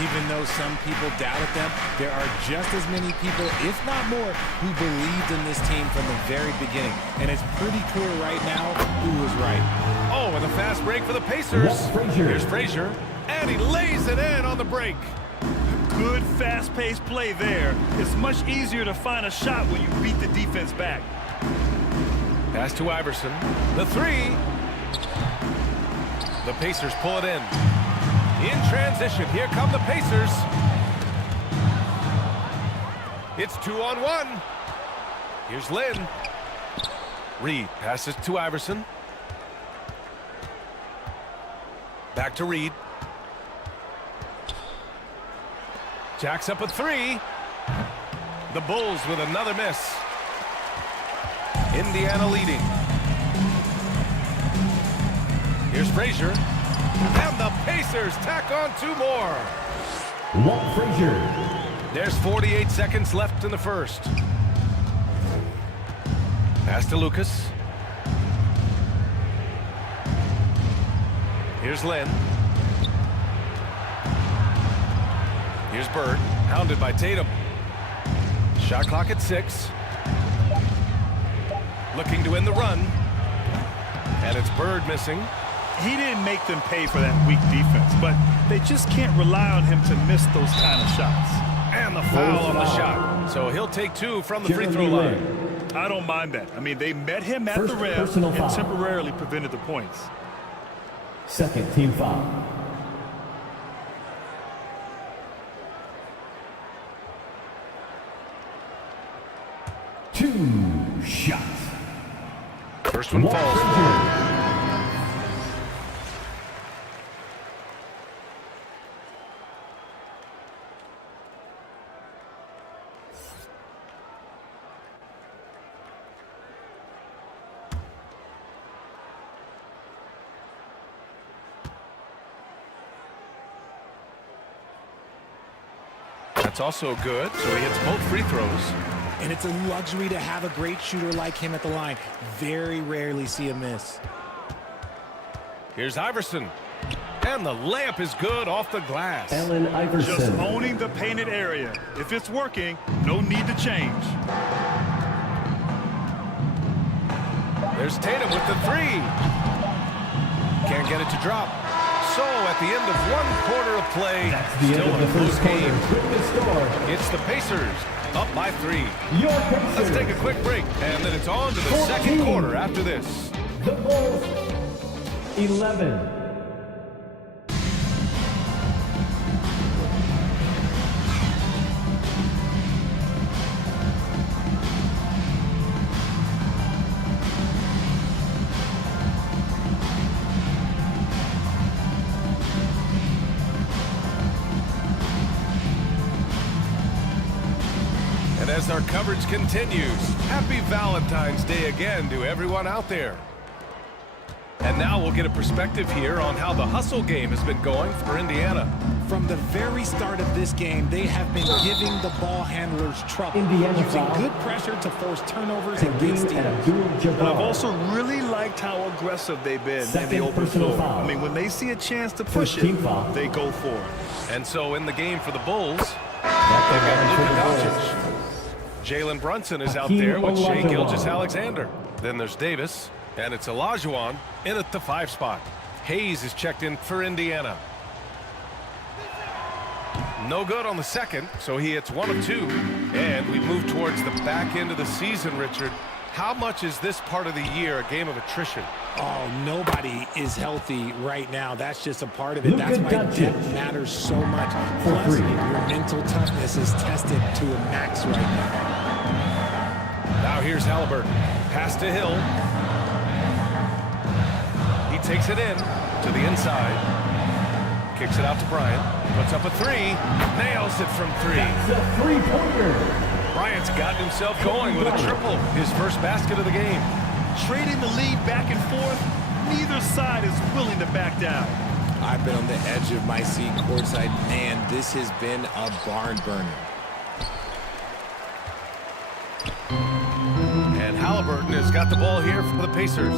Even though some people doubted them, there are just as many people, if not more, who believed in this team from the very beginning. And it's pretty clear right now who was right. Oh, and a fast break for the Pacers. Here's Frazier, and he lays it in on the break. Good fast-paced play there. It's much easier to find a shot when you beat the defense back. Pass to Iverson. The three. The Pacers pull it in. In transition, here come the Pacers. It's 2-on-1. Here's Lynn. Reed passes to Iverson. Back to Reed. Jacks up a three. The Bulls with another miss. Indiana leading. Here's Frazier. And the Pacers tack on 2 more. Walt Frazier. There's 48 seconds left in the first. Pass to Lucas. Here's Lynn. Here's Bird, hounded by Tatum. Shot clock at 6. Looking to end the run. And it's Bird missing. He didn't make them pay for that weak defense, but they just can't rely on him to miss those kind of shots. And the foul on the shot. So he'll take 2 from the free throw line. I don't mind that. I mean, they met him at the rim and temporarily prevented the points. Second team foul. Two shots. First one falls. That's also good, so he hits both free throws. And it's a luxury to have a great shooter like him at the line. Very rarely see a miss. Here's Iverson. And the layup is good off the glass. Allen Iverson. Just owning the painted area. If it's working, no need to change. There's Tatum with the three. Can't get it to drop. So at the end of 1 quarter of play, That's the still end of the a first close quarter. game. Quick score. It's the Pacers up by 3. Your Pacers. Let's take a quick break, and then it's on to the 14. second quarter after this. The Bulls 11. And as our coverage continues, happy Valentine's Day again to everyone out there. And now we'll get a perspective here on how the hustle game has been going for Indiana. From the very start of this game, they have been giving the ball handlers trouble, Indiana using foul. good pressure to force turnovers and big steals. And I've also really liked how aggressive they've been in the open floor. I mean, when they see a chance to push it, they go for it. And so in the game for the Bulls, they've got Luka Doncic. Jalen Brunson is out there with Shai Gilgeous-Alexander. Then there's Davis, and it's Olajuwon in at the 5 spot. Hayes is checked in for Indiana. No good on the second, so he hits 1 of 2. And we move towards the back end of the season, Richard. How much is this part of the year a game of attrition? Oh, nobody is healthy right now. That's just a part of it. That's why depth matters so much. Plus, your mental toughness is tested to a max right now. Now here's Halliburton. Pass to Hill. He takes it in to the inside. Kicks it out to Bryant. Puts up a three. Nails it from three. That's a three-pointer. Bryant's gotten himself going with a triple. His first basket of the game. Trading the lead back and forth. Neither side is willing to back down. I've been on the edge of my seat courtside. Man, this has been a barn burner. And Halliburton has got the ball here for the Pacers.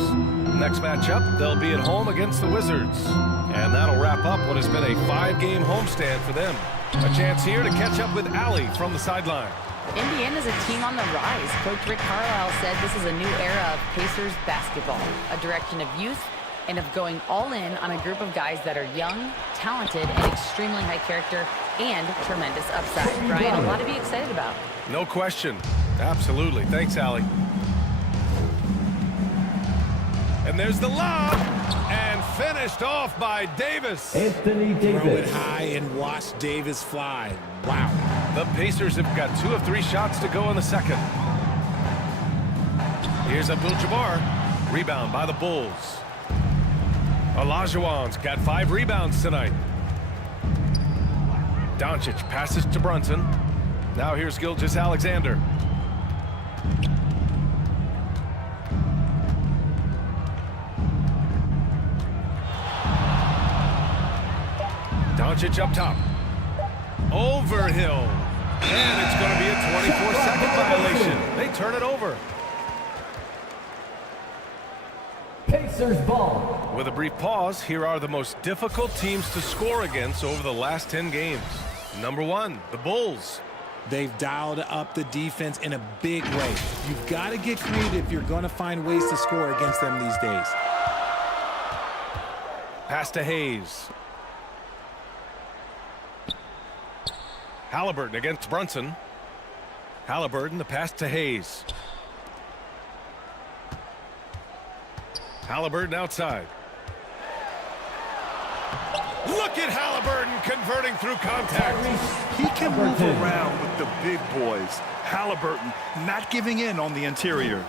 Next matchup, they'll be at home against the Wizards. And that'll wrap up what has been a 5-game homestand for them. A chance here to catch up with Allie from the sideline. Indiana's a team on the rise. Coach Rick Carlisle said this is a new era of Pacers basketball, a direction of youth and of going all in on a group of guys that are young, talented, and extremely high character and tremendous upside. Brian, a lot to be excited about. No question. Absolutely. Thanks, Allie. And there's the lob, and finished off by Davis. Anthony Davis. Throw it high and watch Davis fly. Wow. The Pacers have got 2 of 3 shots to go in the second. Here's Abdul-Jabbar. Rebound by the Bulls. Olajuwon's got 5 rebounds tonight. Doncic passes to Brunson. Now here's Gilgeous-Alexander. Doncic up top. Overhill. And it's going to be a 24-second violation. They turn it over. Pacers ball. With a brief pause, here are the most difficult teams to score against over the last 10 games. Number 1, the Bulls. They've dialed up the defense in a big way. You've got to get creative if you're going to find ways to score against them these days. Pass to Hayes. Halliburton against Brunson. Halliburton, the pass to Hayes. Halliburton outside. Look at Halliburton converting through contact. He can move around with the big boys. Halliburton not giving in on the interior.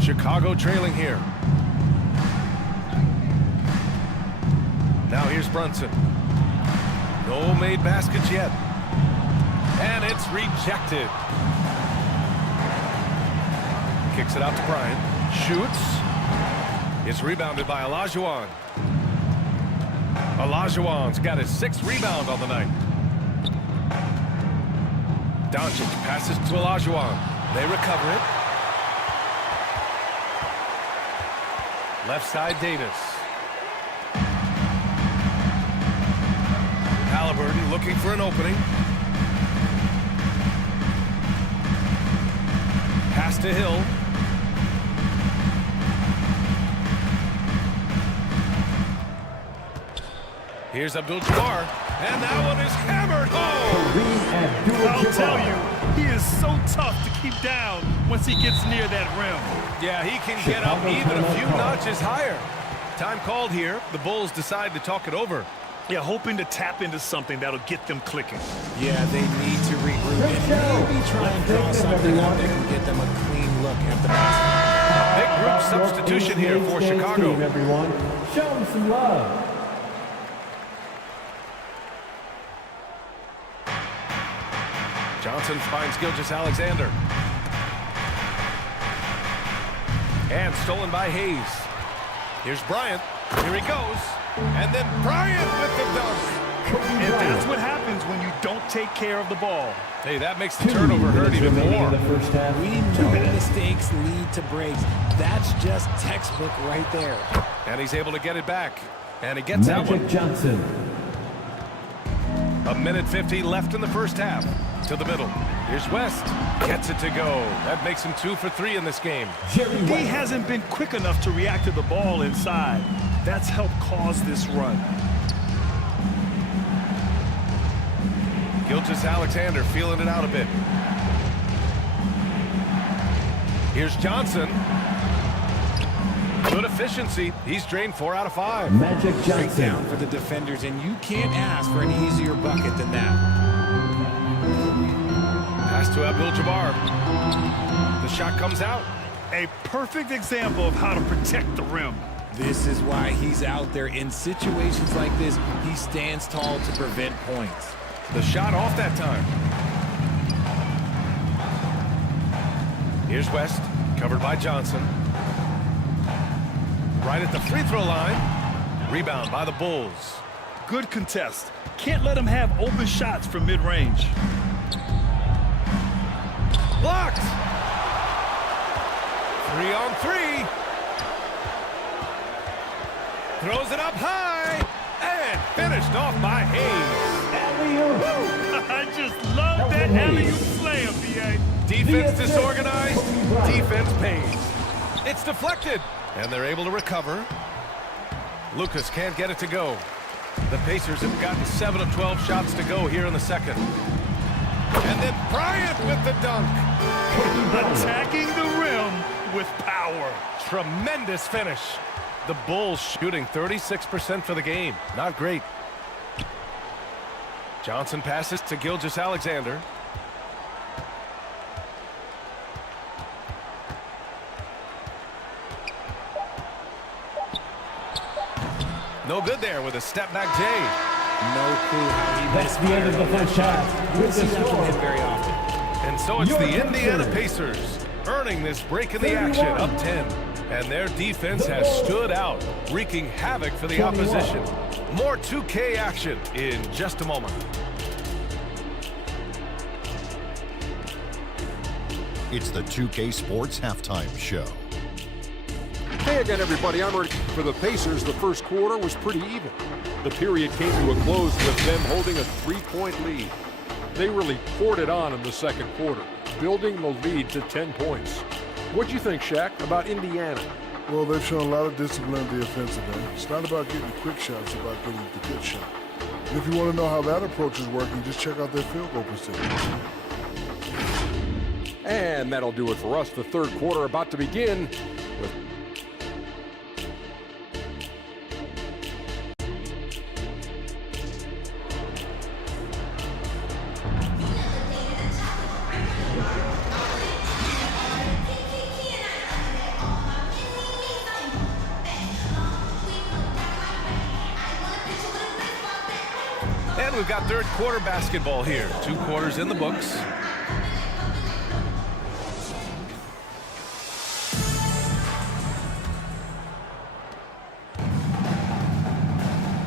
Chicago trailing here. Now here's Brunson. No made baskets yet. And it's rejected. Kicks it out to Bryant. Shoots. It's rebounded by Olajuwon. Olajuwon's got his 6th rebound on the night. Doncic passes to Olajuwon. They recover it. Left side, Davis. Halliburton looking for an opening. Pass to Hill. Here's Abdul-Jabbar, and that one is hammered home. I'll tell you, he is so tough to keep down once he gets near that rim. Yeah, he can get up even a few notches higher. Time called here. The Bulls decide to talk it over. Yeah, hoping to tap into something that'll get them clicking. Yeah, they need to regroup and maybe try and draw something up that can get them a clean look at the basket. Big group substitution here for Chicago. Team, everyone. Show them some love. Johnson finds Gilgeous-Alexander. And stolen by Hayes. Here's Bryant. Here he goes. And then Bryant with the dunk. And that's what happens when you don't take care of the ball. Hey, that makes the turnover hurt even more. We know mistakes lead to breaks. That's just textbook right there. And he's able to get it back. And he gets that one. Magic Johnson. A minute 50 left in the first half. To the middle. Here's West. Gets it to go. That makes him 2 for 3 in this game. He hasn't been quick enough to react to the ball inside. That's helped cause this run. Gilgeous-Alexander feeling it out a bit. Here's Johnson. Good efficiency. He's drained 4 out of 5. Magic Johnson. Breakdown for the defenders, and you can't ask for an easier bucket than that. Pass to Abdul-Jabbar. The shot comes out. A perfect example of how to protect the rim. This is why he's out there in situations like this. He stands tall to prevent points. The shot off that time. Here's West, covered by Johnson. Right at the free throw line. Rebound by the Bulls. Good contest. Can't let him have open shots from mid-range. Blocked. 3-on-3. Throws it up high. And finished off by Hayes. I just love that alley-oop slam, B.A. Defense disorganized. Defense pays. It's deflected. And they're able to recover. Lucas can't get it to go. The Pacers have gotten 7 of 12 shots to go here in the second. And then Bryant with the dunk. Attacking the rim with power. Tremendous finish. The Bulls shooting 36% for the game. Not great. Johnson passes to Gilgeous-Alexander. No good there with a step-back Jay. No clue how he That's the end of the first half. We'll see that from him very often. And so it's the Indiana Pacers earning this break in the action, up 10. And their defense has stood out, wreaking havoc for the opposition. More 2K action in just a moment. It's the 2K Sports Halftime Show. Hey again, everybody. I'm ready. For the Pacers, the first quarter was pretty even. The period came to a close with them holding a 3-point lead. They really poured it on in the second quarter, building the lead to 10 points. What do you think, Shaq, about Indiana? Well, they've shown a lot of discipline at the offensive end. It's not about getting quick shots, it's about getting the good shot. And if you want to know how that approach is working, just check out their field goal percentage. And that'll do it for us. The third quarter about to begin with And we've got third quarter basketball here. 2 quarters in the books.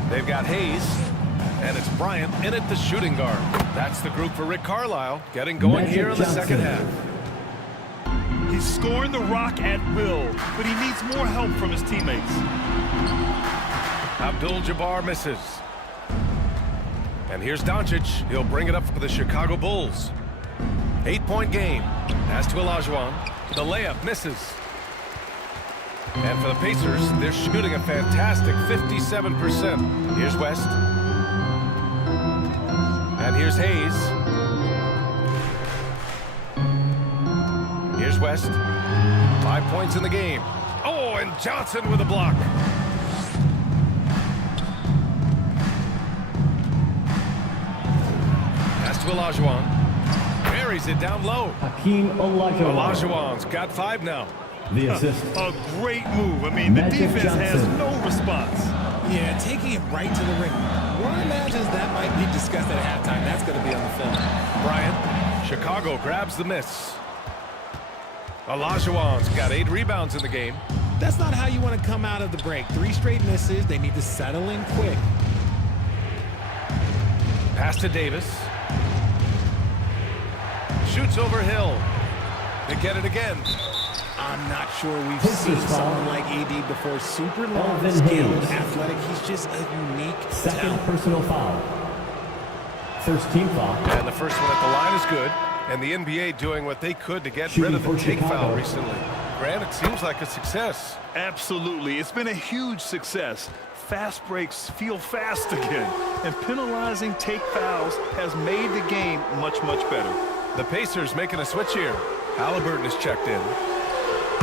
They've got Hayes, and it's Bryant in at the shooting guard. That's the group for Rick Carlisle, getting going here in the second half. He's scoring the rock at will, but he needs more help from his teammates. Abdul-Jabbar misses. And here's Doncic. He'll bring it up for the Chicago Bulls. 8-point game. Pass to Olajuwon. The layup misses. And for the Pacers, they're shooting a fantastic 57%. Here's West. And here's Hayes. Here's West. 5 points in the game. Oh, and Johnson with a block. Pass to Olajuwon. Buries it down low. Hakeem Olajuwon. Olajuwon's got 5 now. The assist. A great move. I mean, the defense has no response. Yeah, taking it right to the ring. One imagines that might be discussed at halftime. That's going to be on the film. Bryant. Chicago grabs the miss. Olajuwon's got 8 rebounds in the game. That's not how you want to come out of the break. 3 straight misses. They need to settle in quick. Pass to Davis. Shoots over Hill. They get it again. I'm not sure we've seen someone like AD before. Super long, skilled, athletic. He's just a unique Second talent. personal foul. First team foul. And the first one at the line is good. And the NBA doing what they could to get Shooting rid of the for take Chicago. foul recently. Grant, it seems like a success. Absolutely. It's been a huge success. Fast breaks feel fast again. And penalizing take fouls has made the game much, much better. The Pacers making a switch here. Halliburton is checked in.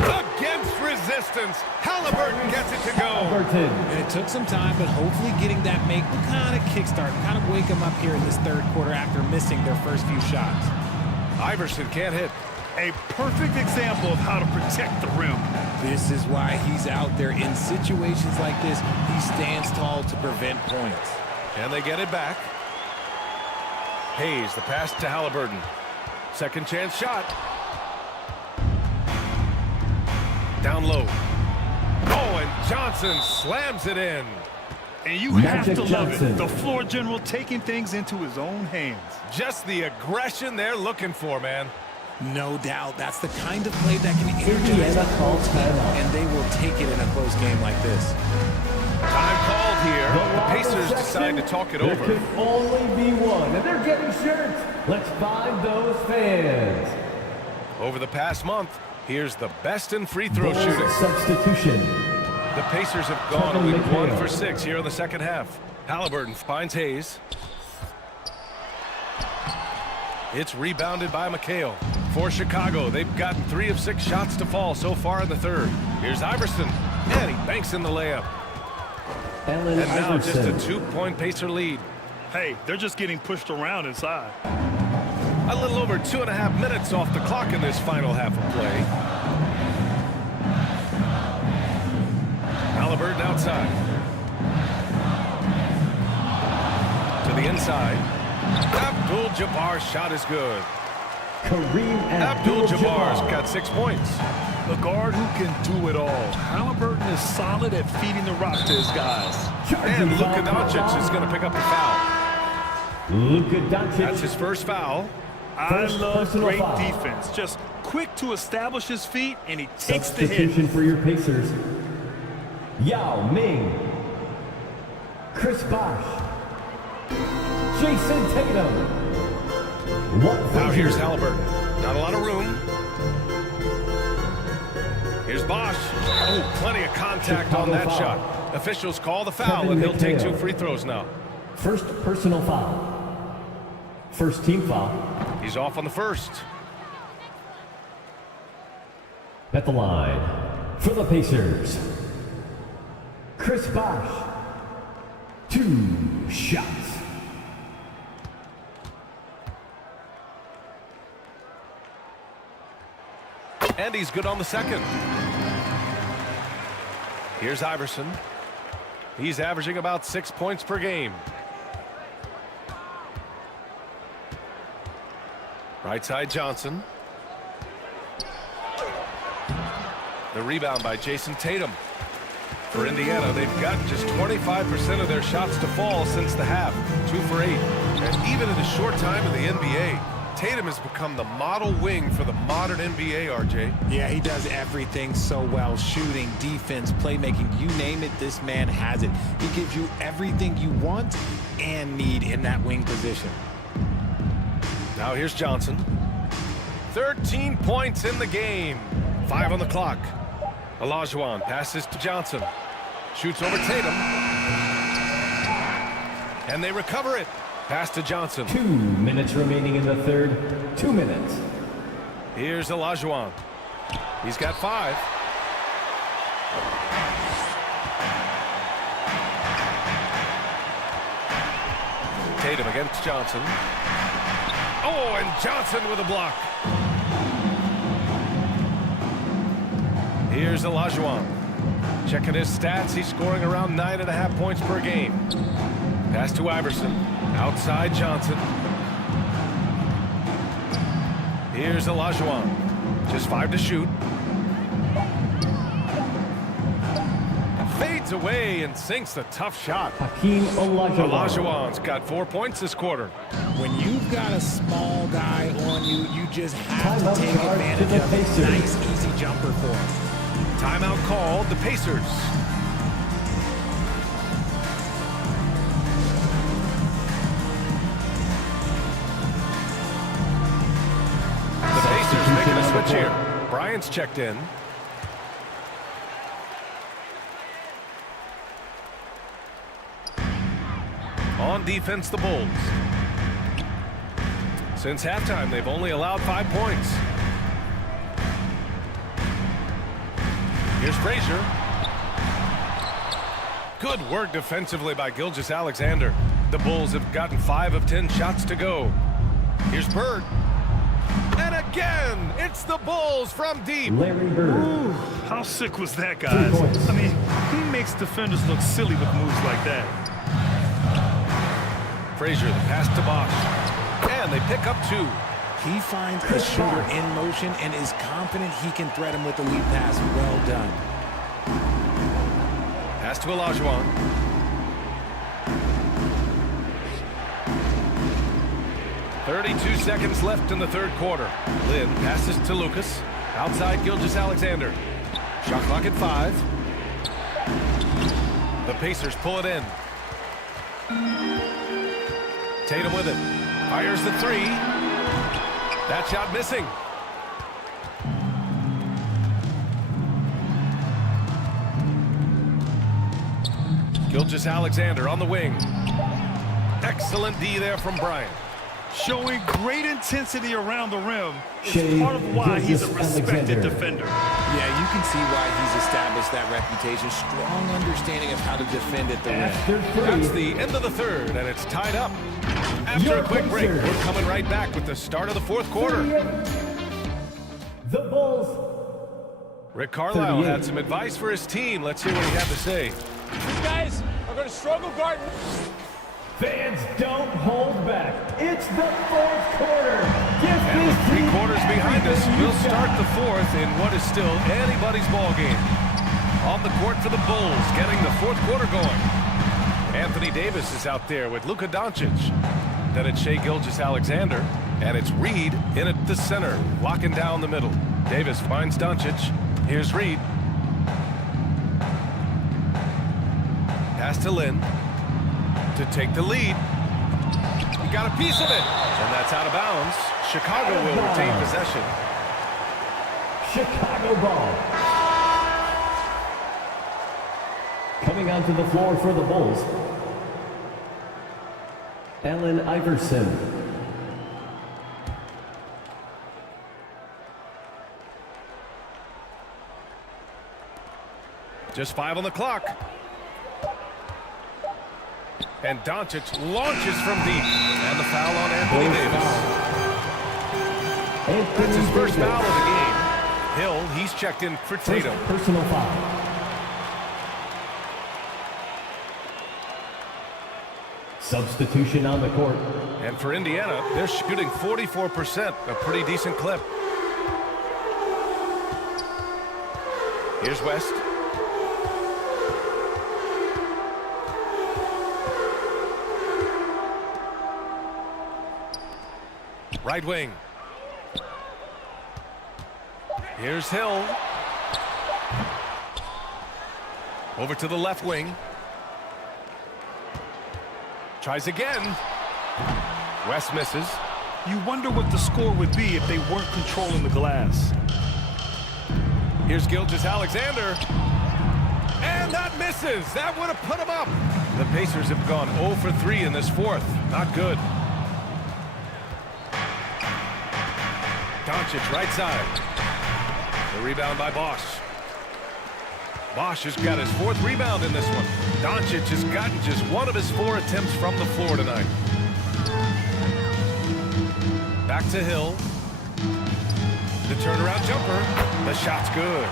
Against resistance, Halliburton gets it to go. And it took some time, but hopefully getting that make will kind of kickstart, kind of wake them up here in this third quarter after missing their first few shots. Iverson can't hit. A perfect example of how to protect the rim. This is why he's out there in situations like this. He stands tall to prevent points. And they get it back. Hayes, the pass to Halliburton. Second chance shot. Down low. Oh, and Johnson slams it in. And you have to love it. The floor general taking things into his own hands. Just the aggression they're looking for, man. No doubt. That's the kind of play that can energize the whole team, and they will take it in a close game like this. Time called here. The Pacers decide to talk it over. There can only be one, and they're getting shirts. Let's find those fans. Over the past month, here's the best in free throw shooting. Substitution. The Pacers have gone only 1 for 6 here in the second half. Halliburton finds Hayes. It's rebounded by McHale. For Chicago, they've gotten 3 of 6 shots to fall so far in the third. Here's Iverson, and he banks in the layup. And now just a 2-point Pacer lead. Hey, they're just getting pushed around inside. A little over 2.5 minutes off the clock in this final half of play. Halliburton outside. To the inside. Abdul-Jabbar's shot is good. Kareem Abdul-Jabbar's got 6 points. The guard who can do it all. Halliburton is solid at feeding the rock to his guys. And Luka Doncic is going to pick up the foul. Luka Doncic. That's his first foul. I love great defense. Just quick to establish his feet, and he takes the hit. Substitution for your Pacers. Yao Ming. Chris Bosh. Jason Tatum. Now here's Halliburton. Not a lot of room. Here's Bosh. Oh, plenty of contact on that shot. Officials call the foul, and he'll take 2 free throws now. First personal foul. First team foul. He's off on the first. At the line for the Pacers, Chris Bosh. 2 shots. And he's good on the second. Here's Iverson. He's averaging about 6 points per game. Right side Johnson. The rebound by Jason Tatum. For Indiana, they've got just 25% of their shots to fall since the half. 2 for 8. And even in a short time in the NBA, Tatum has become the model wing for the modern NBA, RJ. Yeah, he does everything so well. Shooting, defense, playmaking, you name it, this man has it. He gives you everything you want and need in that wing position. Now here's Johnson. 13 points in the game. 5 on the clock. Olajuwon passes to Johnson. Shoots over Tatum. And they recover it. Pass to Johnson. 2 minutes remaining in the third. 2 minutes. Here's Olajuwon. He's got 5. Tatum against Johnson. Oh, and Johnson with a block. Here's Olajuwon. Checking his stats, he's scoring around 9.5 points per game. Pass to Iverson. Outside Johnson. Here's Olajuwon. Just 5 to shoot. Fades away and sinks a tough shot. Hakeem Olajuwon's got 4 points this quarter. When you've got a small guy on you, you just have to take advantage of a nice, easy jumper for him. Timeout called, the Pacers. The Pacers making a switch here. Bryant's checked in. On defense, the Bulls. Since halftime, they've only allowed 5 points. Here's Frazier. Good work defensively by Gilgeous-Alexander. The Bulls have gotten 5 of 10 shots to go. Here's Bird. And again. It's the Bulls from deep. Larry Bird. Ooh, how sick was that, guys? I mean, he makes defenders look silly with moves like that. Frazier, the pass to Bosch. And they pick up 2. He finds a shooter in motion and is confident he can threat him with the lead pass. Well done. Pass to Olajuwon. .32 seconds left in the third quarter. Lynn passes to Lucas. Outside Gilgeous-Alexander. Shot clock at 5. The Pacers pull it in. Tatum with it. Fires the 3. That shot missing. Gilgeous-Alexander on the wing. Excellent D there from Bryant. Showing great intensity around the rim is part of why he's a respected defender. Yeah, you can see why he's established that reputation. Strong understanding of how to defend at the rim. That's the end of the third, and it's tied up. After a quick break, we're coming right back with the start of the fourth quarter. The Bulls. Rick Carlisle had some advice for his team. Let's hear what he had to say. You guys are going to struggle guarding. Fans, don't hold back. It's the fourth quarter. And with 3 quarters behind us, we'll start the fourth in what is still anybody's ball game. On the court for the Bulls, getting the fourth quarter going. Anthony Davis is out there with Luka Doncic. Then it's Shai Gilgeous-Alexander, and it's Reed in at the center, locking down the middle. Davis finds Doncic. Here's Reed. Pass to Lynn to take the lead. He got a piece of it, and that's out of bounds. Chicago will retain possession. Chicago ball. Coming onto the floor for the Bulls, Allen Iverson. Just 5 on the clock. And Doncic launches from deep. And the foul on Anthony Davis. That's his first foul of the game. Hill, he's checked in for Tatum. Personal foul. Substitution on the court. And for Indiana, they're shooting 44%, a pretty decent clip. Here's West. Right wing. Here's Hill. Over to the left wing. Tries again. West misses. You wonder what the score would be if they weren't controlling the glass. Here's Gilgeous-Alexander. And that misses. That would have put him up. The Pacers have gone 0 for 3 in this fourth. Not good. Doncic right side. The rebound by Bosch. Bosch has got his 4th rebound in this one. Doncic has gotten just 1 of his 4 attempts from the floor tonight. Back to Hill. The turnaround jumper. The shot's good.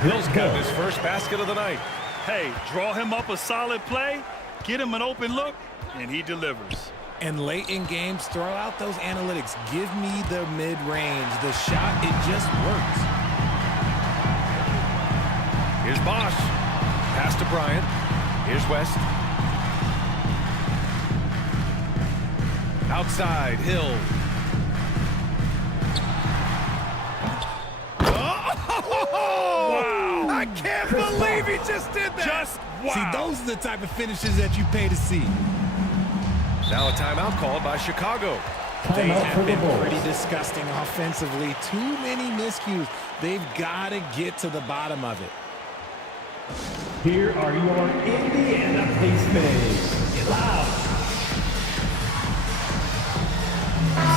Hill's got his first basket of the night. Hey, draw him up a solid play, get him an open look, and he delivers. And late in games, throw out those analytics. Give me the mid-range. The shot, it just works. Here's Bosch. Pass to Bryant. Here's West. Outside, Hill. Oh! Wow! I can't believe he just did that! Just wow! See, those are the type of finishes that you pay to see. Now a timeout called by Chicago. They have been pretty disgusting offensively. Too many miscues. They've got to get to the bottom of it. Here are your Indiana Pacers. Get loud.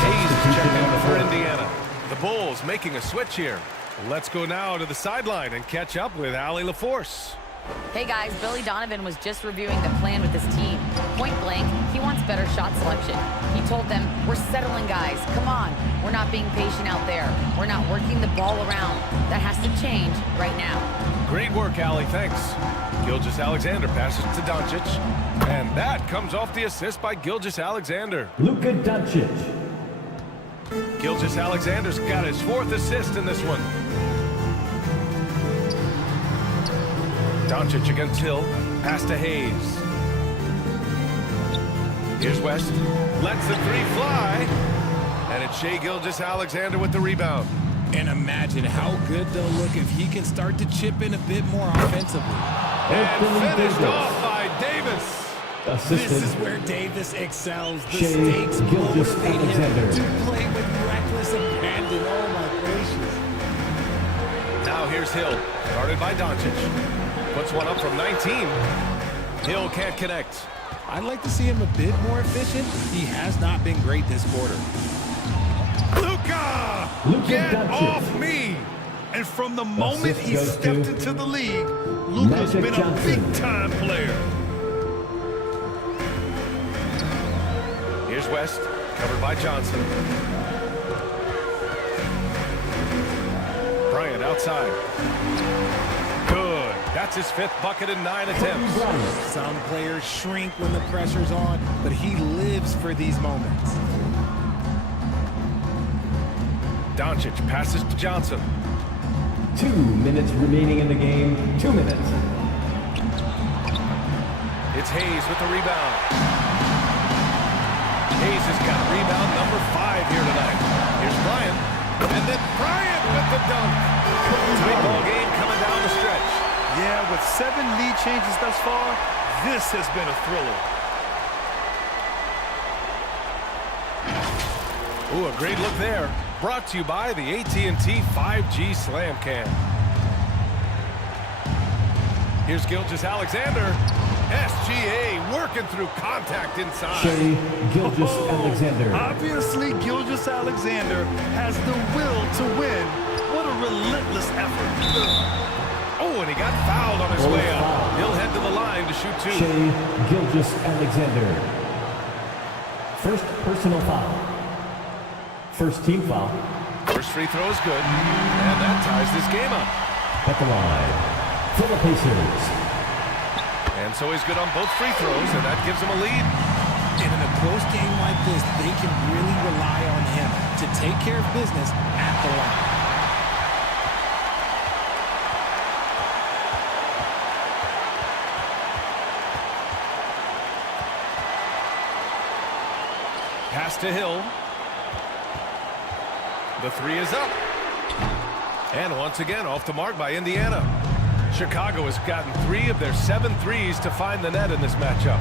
Hayes checking in for Indiana. The Bulls making a switch here. Let's go now to the sideline and catch up with Allie LaForce. Hey guys, Billy Donovan was just reviewing the plan with his team. Point blank, he wants better shot selection. He told them, we're settling, guys. Come on. We're not being patient out there. We're not working the ball around. That has to change right now. Great work, Allie. Thanks. Gilgeous-Alexander passes to Doncic. And that comes off the assist by Gilgeous-Alexander. Luka Doncic. Gilgeous-Alexander's got his 4th assist in this one. Doncic against Hill. Pass to Hayes. Here's West. Lets the 3 fly. And it's Shai Gilgeous-Alexander with the rebound. And imagine how good they'll look if he can start to chip in a bit more offensively. And finished off by Davis. This is where Davis excels. The stakes motivate him to play with reckless abandon. Oh, my gracious. Now here's Hill, guarded by Doncic. Puts one up from 19. Hill can't connect. I'd like to see him a bit more efficient. He has not been great this quarter. Luka, get off me! And from the moment he stepped into the league, Luka's been a big-time player. Here's West, covered by Johnson. Bryant outside. Good. That's his 5th bucket in 9 attempts. Some players shrink when the pressure's on, but he lives for these moments. Doncic passes to Johnson. 2 minutes remaining in the game. 2 minutes. It's Hayes with the rebound. Hayes has got rebound number 5 here tonight. Here's Bryant. And then Bryant with the dunk. Tight ball game coming down the stretch. Yeah, with 7 lead changes thus far, this has been a thriller. Ooh, a great look there. Brought to you by the AT&T 5G Slam Cam. Here's Gilgeous-Alexander. SGA working through contact inside. Shai Gilgeous-Alexander. Obviously, Gilgeous-Alexander has the will to win. What a relentless effort. Oh, and he got fouled on his way up. He'll head to the line to shoot 2. Shai Gilgeous-Alexander. First personal foul. First team foul. First free throw is good. And that ties this game up. At the line for the Pacers. And so he's good on both free throws, and that gives him a lead. And in a close game like this, they can really rely on him to take care of business at the line. Pass to Hill. The 3 is up. And once again, off the mark by Indiana. Chicago has gotten 3 of their 7 threes to find the net in this matchup.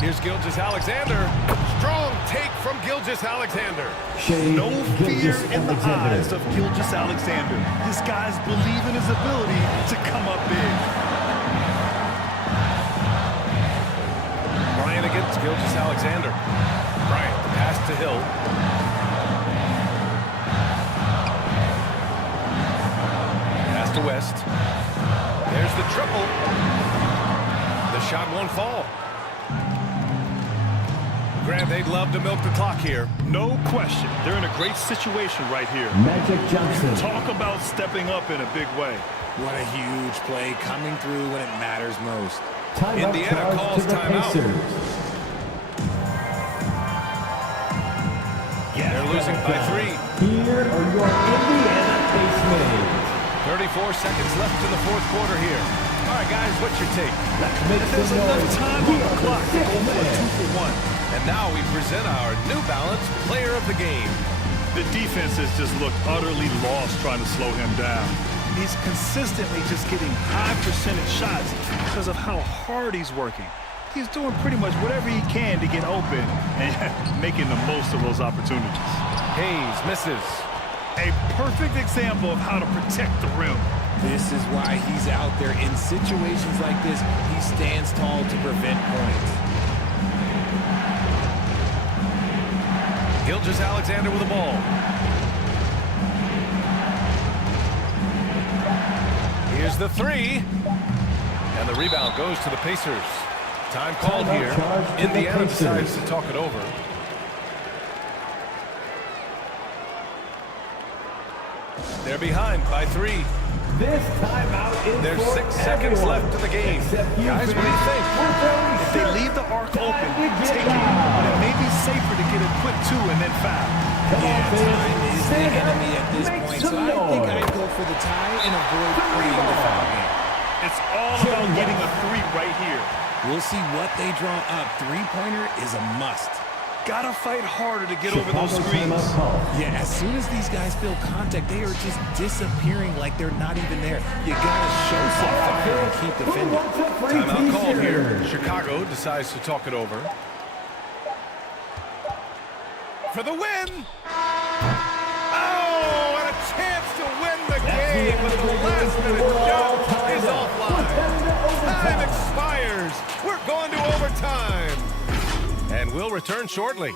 Here's Gilgeous-Alexander. Strong take from Gilgeous-Alexander. No fear in the eyes of Gilgeous-Alexander. This guy's believe in his ability to come up big. Bryant against Gilgeous-Alexander. Bryant, the pass to Hill. Pass to West. There's the triple. The shot won't fall. Grant, they'd love to milk the clock here. No question. They're in a great situation right here. Magic Johnson. Talk about stepping up in a big way. What a huge play coming through when it matters most. Indiana calls timeout. They're losing by 3. Here are your Indiana Pacers. 34 seconds left in the 4th quarter here. All right, guys, what's your take? Let's make There's some enough noise. time on the clock to go for a 2-for-1. And now we present our New Balance player of the game. The defense has just looked utterly lost trying to slow him down. He's consistently just getting high percentage shots because of how hard he's working. He's doing pretty much whatever he can to get open and making the most of those opportunities. Hayes misses. A perfect example of how to protect the rim. This is why he's out there in situations like this. He stands tall to prevent points. Gilgeous-Alexander with the ball. Here's the 3. And the rebound goes to the Pacers. Time called here. Indiana decides to talk it over. They're behind by 3. This timeout is There's for 6 seconds everyone. left in the game. Guys, what do you think? If they leave the arc open, take it. But it may be safer to get a quick 2 and then foul. Yeah, time is the enemy at this point, so I think I'd go for the tie and avoid playing the foul game. It's all about getting a 3 right here. We'll see what they draw up. Three-pointer is a must. Gotta fight harder to get over those screens. Yeah, as soon as these guys feel contact, they are just disappearing like they're not even there. You gotta show some fire and keep defending. Timeout called here. Chicago decides to talk it over. For the win! Oh, and a chance to win the game, but the last-minute shot is offline. Time expires. We're going to overtime. And we'll return shortly.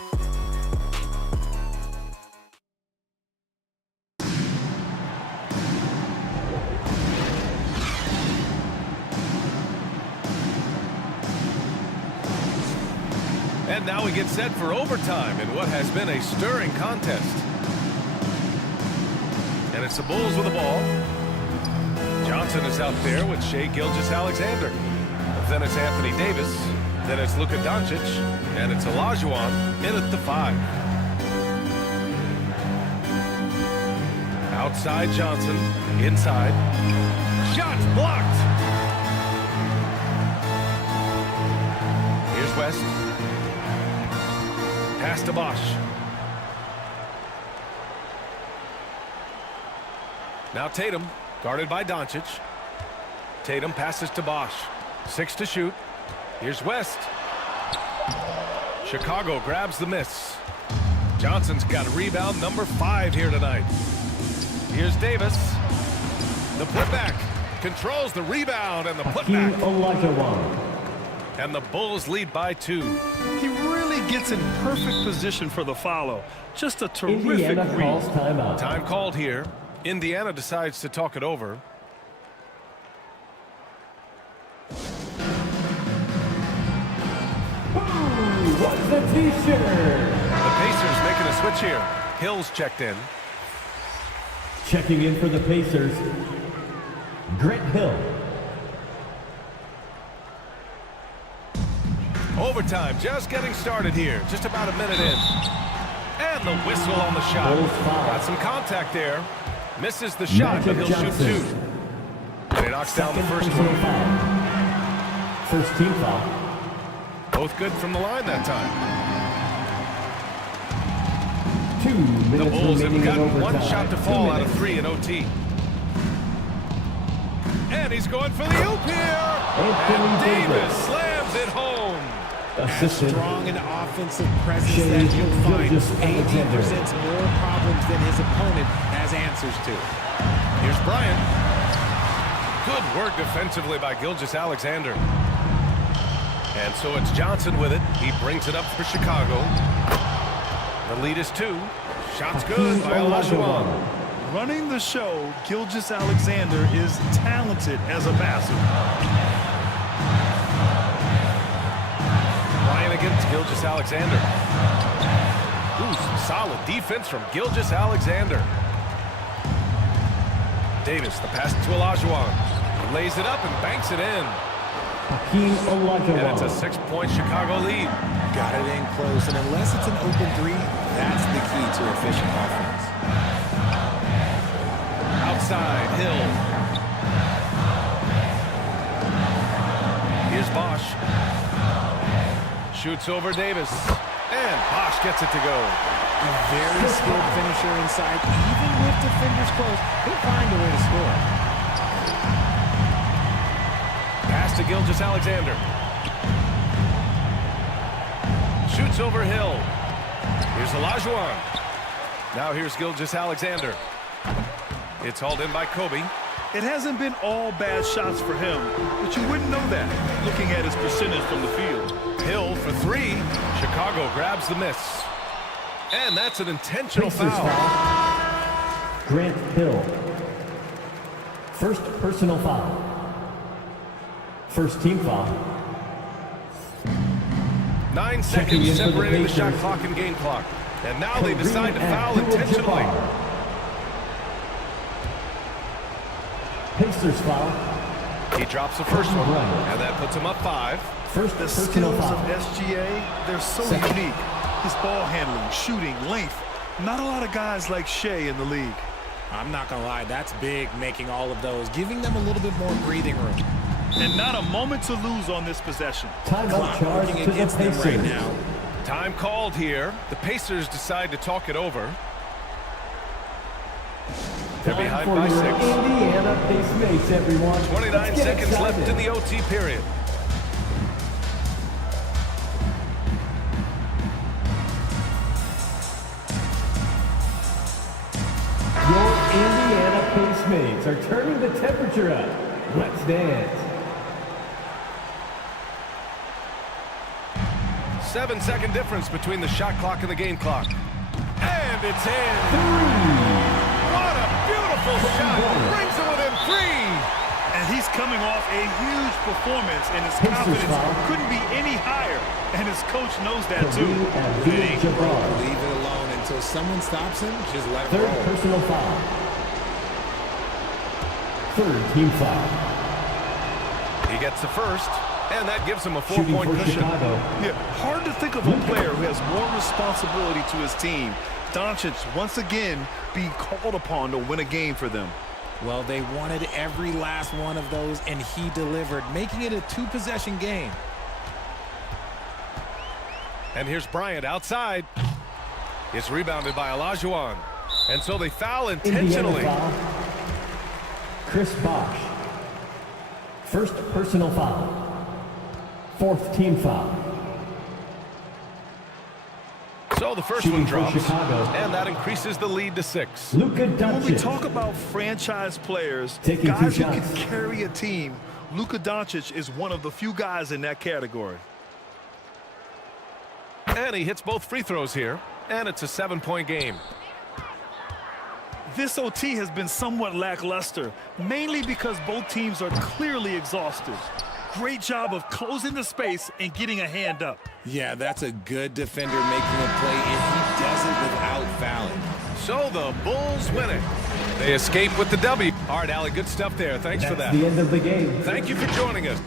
And now we get set for overtime in what has been a stirring contest. And it's the Bulls with the ball. Johnson is out there with Shai Gilgeous-Alexander. Then it's Anthony Davis. Then it's Luka Doncic. And it's Olajuwon in at the 5. Outside Johnson. Inside. Shots blocked. Here's West. Pass to Bosch. Now Tatum, guarded by Doncic. Tatum passes to Bosch. 6 to shoot. Here's West. Chicago grabs the miss. Johnson's got a rebound, number 5 here tonight. Here's Davis. The putback. Controls the rebound and the putback. And the Bulls lead by 2. He really gets in perfect position for the follow. Just a terrific Indiana read. calls timeout. Time called here. Indiana decides to talk it over. What's the t-shirt? The Pacers making a switch here. Hill's checked in. Checking in for the Pacers, Grant Hill. Overtime just getting started here. Just about a minute in. And the whistle on the shot. Got some contact there. Misses the shot, but he'll shoot 2. And he knocks down the first one. First team foul. Both good from the line that time. 2 minutes The Bulls have remaining in gotten one overtime. shot to 2 fall out of minutes. 3 in OT. And he's going for the oop here. And Davis slams it home. Assisted. Strong and offensive presence that you'll find. AD presents more problems than his opponent has answers to. Here's Bryant. Good work defensively by Gilgeous-Alexander. And so it's Johnson with it. He brings it up for Chicago. The lead is 2. Shots good by Olajuwon. Running the show, Gilgeous-Alexander is talented as a passer. Bryant against Gilgeous-Alexander. Ooh, some solid defense from Gilgeous-Alexander. Davis, the pass to Olajuwon. Lays it up and banks it in. And it's a 6-point Chicago lead. Got it in close, and unless it's an open 3, that's the key to efficient offense. Outside, Hill. Here's Bosch. Shoots over Davis. And Bosch gets it to go. A very skilled finisher inside. Even with defenders close, he'll find a way to score. Pass to Gilgeous-Alexander. Shoots over Hill. Here's Olajuwon. Now here's Gilgeous-Alexander. It's hauled in by Kobe. It hasn't been all bad shots for him, but you wouldn't know that looking at his percentage from the field. Hill for 3. Chicago grabs the miss. And that's an intentional foul. Grant Hill. First personal foul. First team foul. 9 seconds separating the shot clock and game clock. And now they decide to foul intentionally. Pacers foul. He drops the first one, and that puts him up 5. The skills of SGA, they're so unique. His ball handling, shooting, length. Not a lot of guys like Shea in the league. I'm not going to lie, that's big, making all of those, giving them a little bit more breathing room. And not a moment to lose on this possession. Clock working against them right now. Time called here. The Pacers decide to talk it over. They're behind by 6. Indiana Pacemates, everyone. 29 seconds left in the OT period. Your Indiana Pacemates are turning the temperature up. Let's dance. 7-second difference between the shot clock and the game clock. And it's in. 3. What a beautiful shot. Brings it within 3. And he's coming off a huge performance, and his confidence couldn't be any higher. And his coach knows that too. Leave it alone until someone stops him. Just let him roll. Third personal foul. Third team foul. He gets the first, and that gives him a 4-point cushion. Yeah, hard to think of a player who has more responsibility to his team. Doncic, once again, being called upon to win a game for them. Well, they wanted every last one of those, and he delivered, making it a 2-possession game. And here's Bryant outside. It's rebounded by Olajuwon. And so they foul intentionally. Foul. Chris Bosh. First personal foul. Fourth team foul. So the first one drops, and that increases the lead to 6. Luka Doncic. When we talk about franchise players, taking guys 2 who shots. can carry a team, Luka Doncic is one of the few guys in that category. And he hits both free throws here, and it's a 7-point game. This OT has been somewhat lackluster, mainly because both teams are clearly exhausted. Great job of closing the space and getting a hand up. Yeah, that's a good defender making a play, and he does it without fouling. So the Bulls win it. They escape with the W. All right, Allie, good stuff there. Thanks for that. That's the end of the game. Thank you for joining us.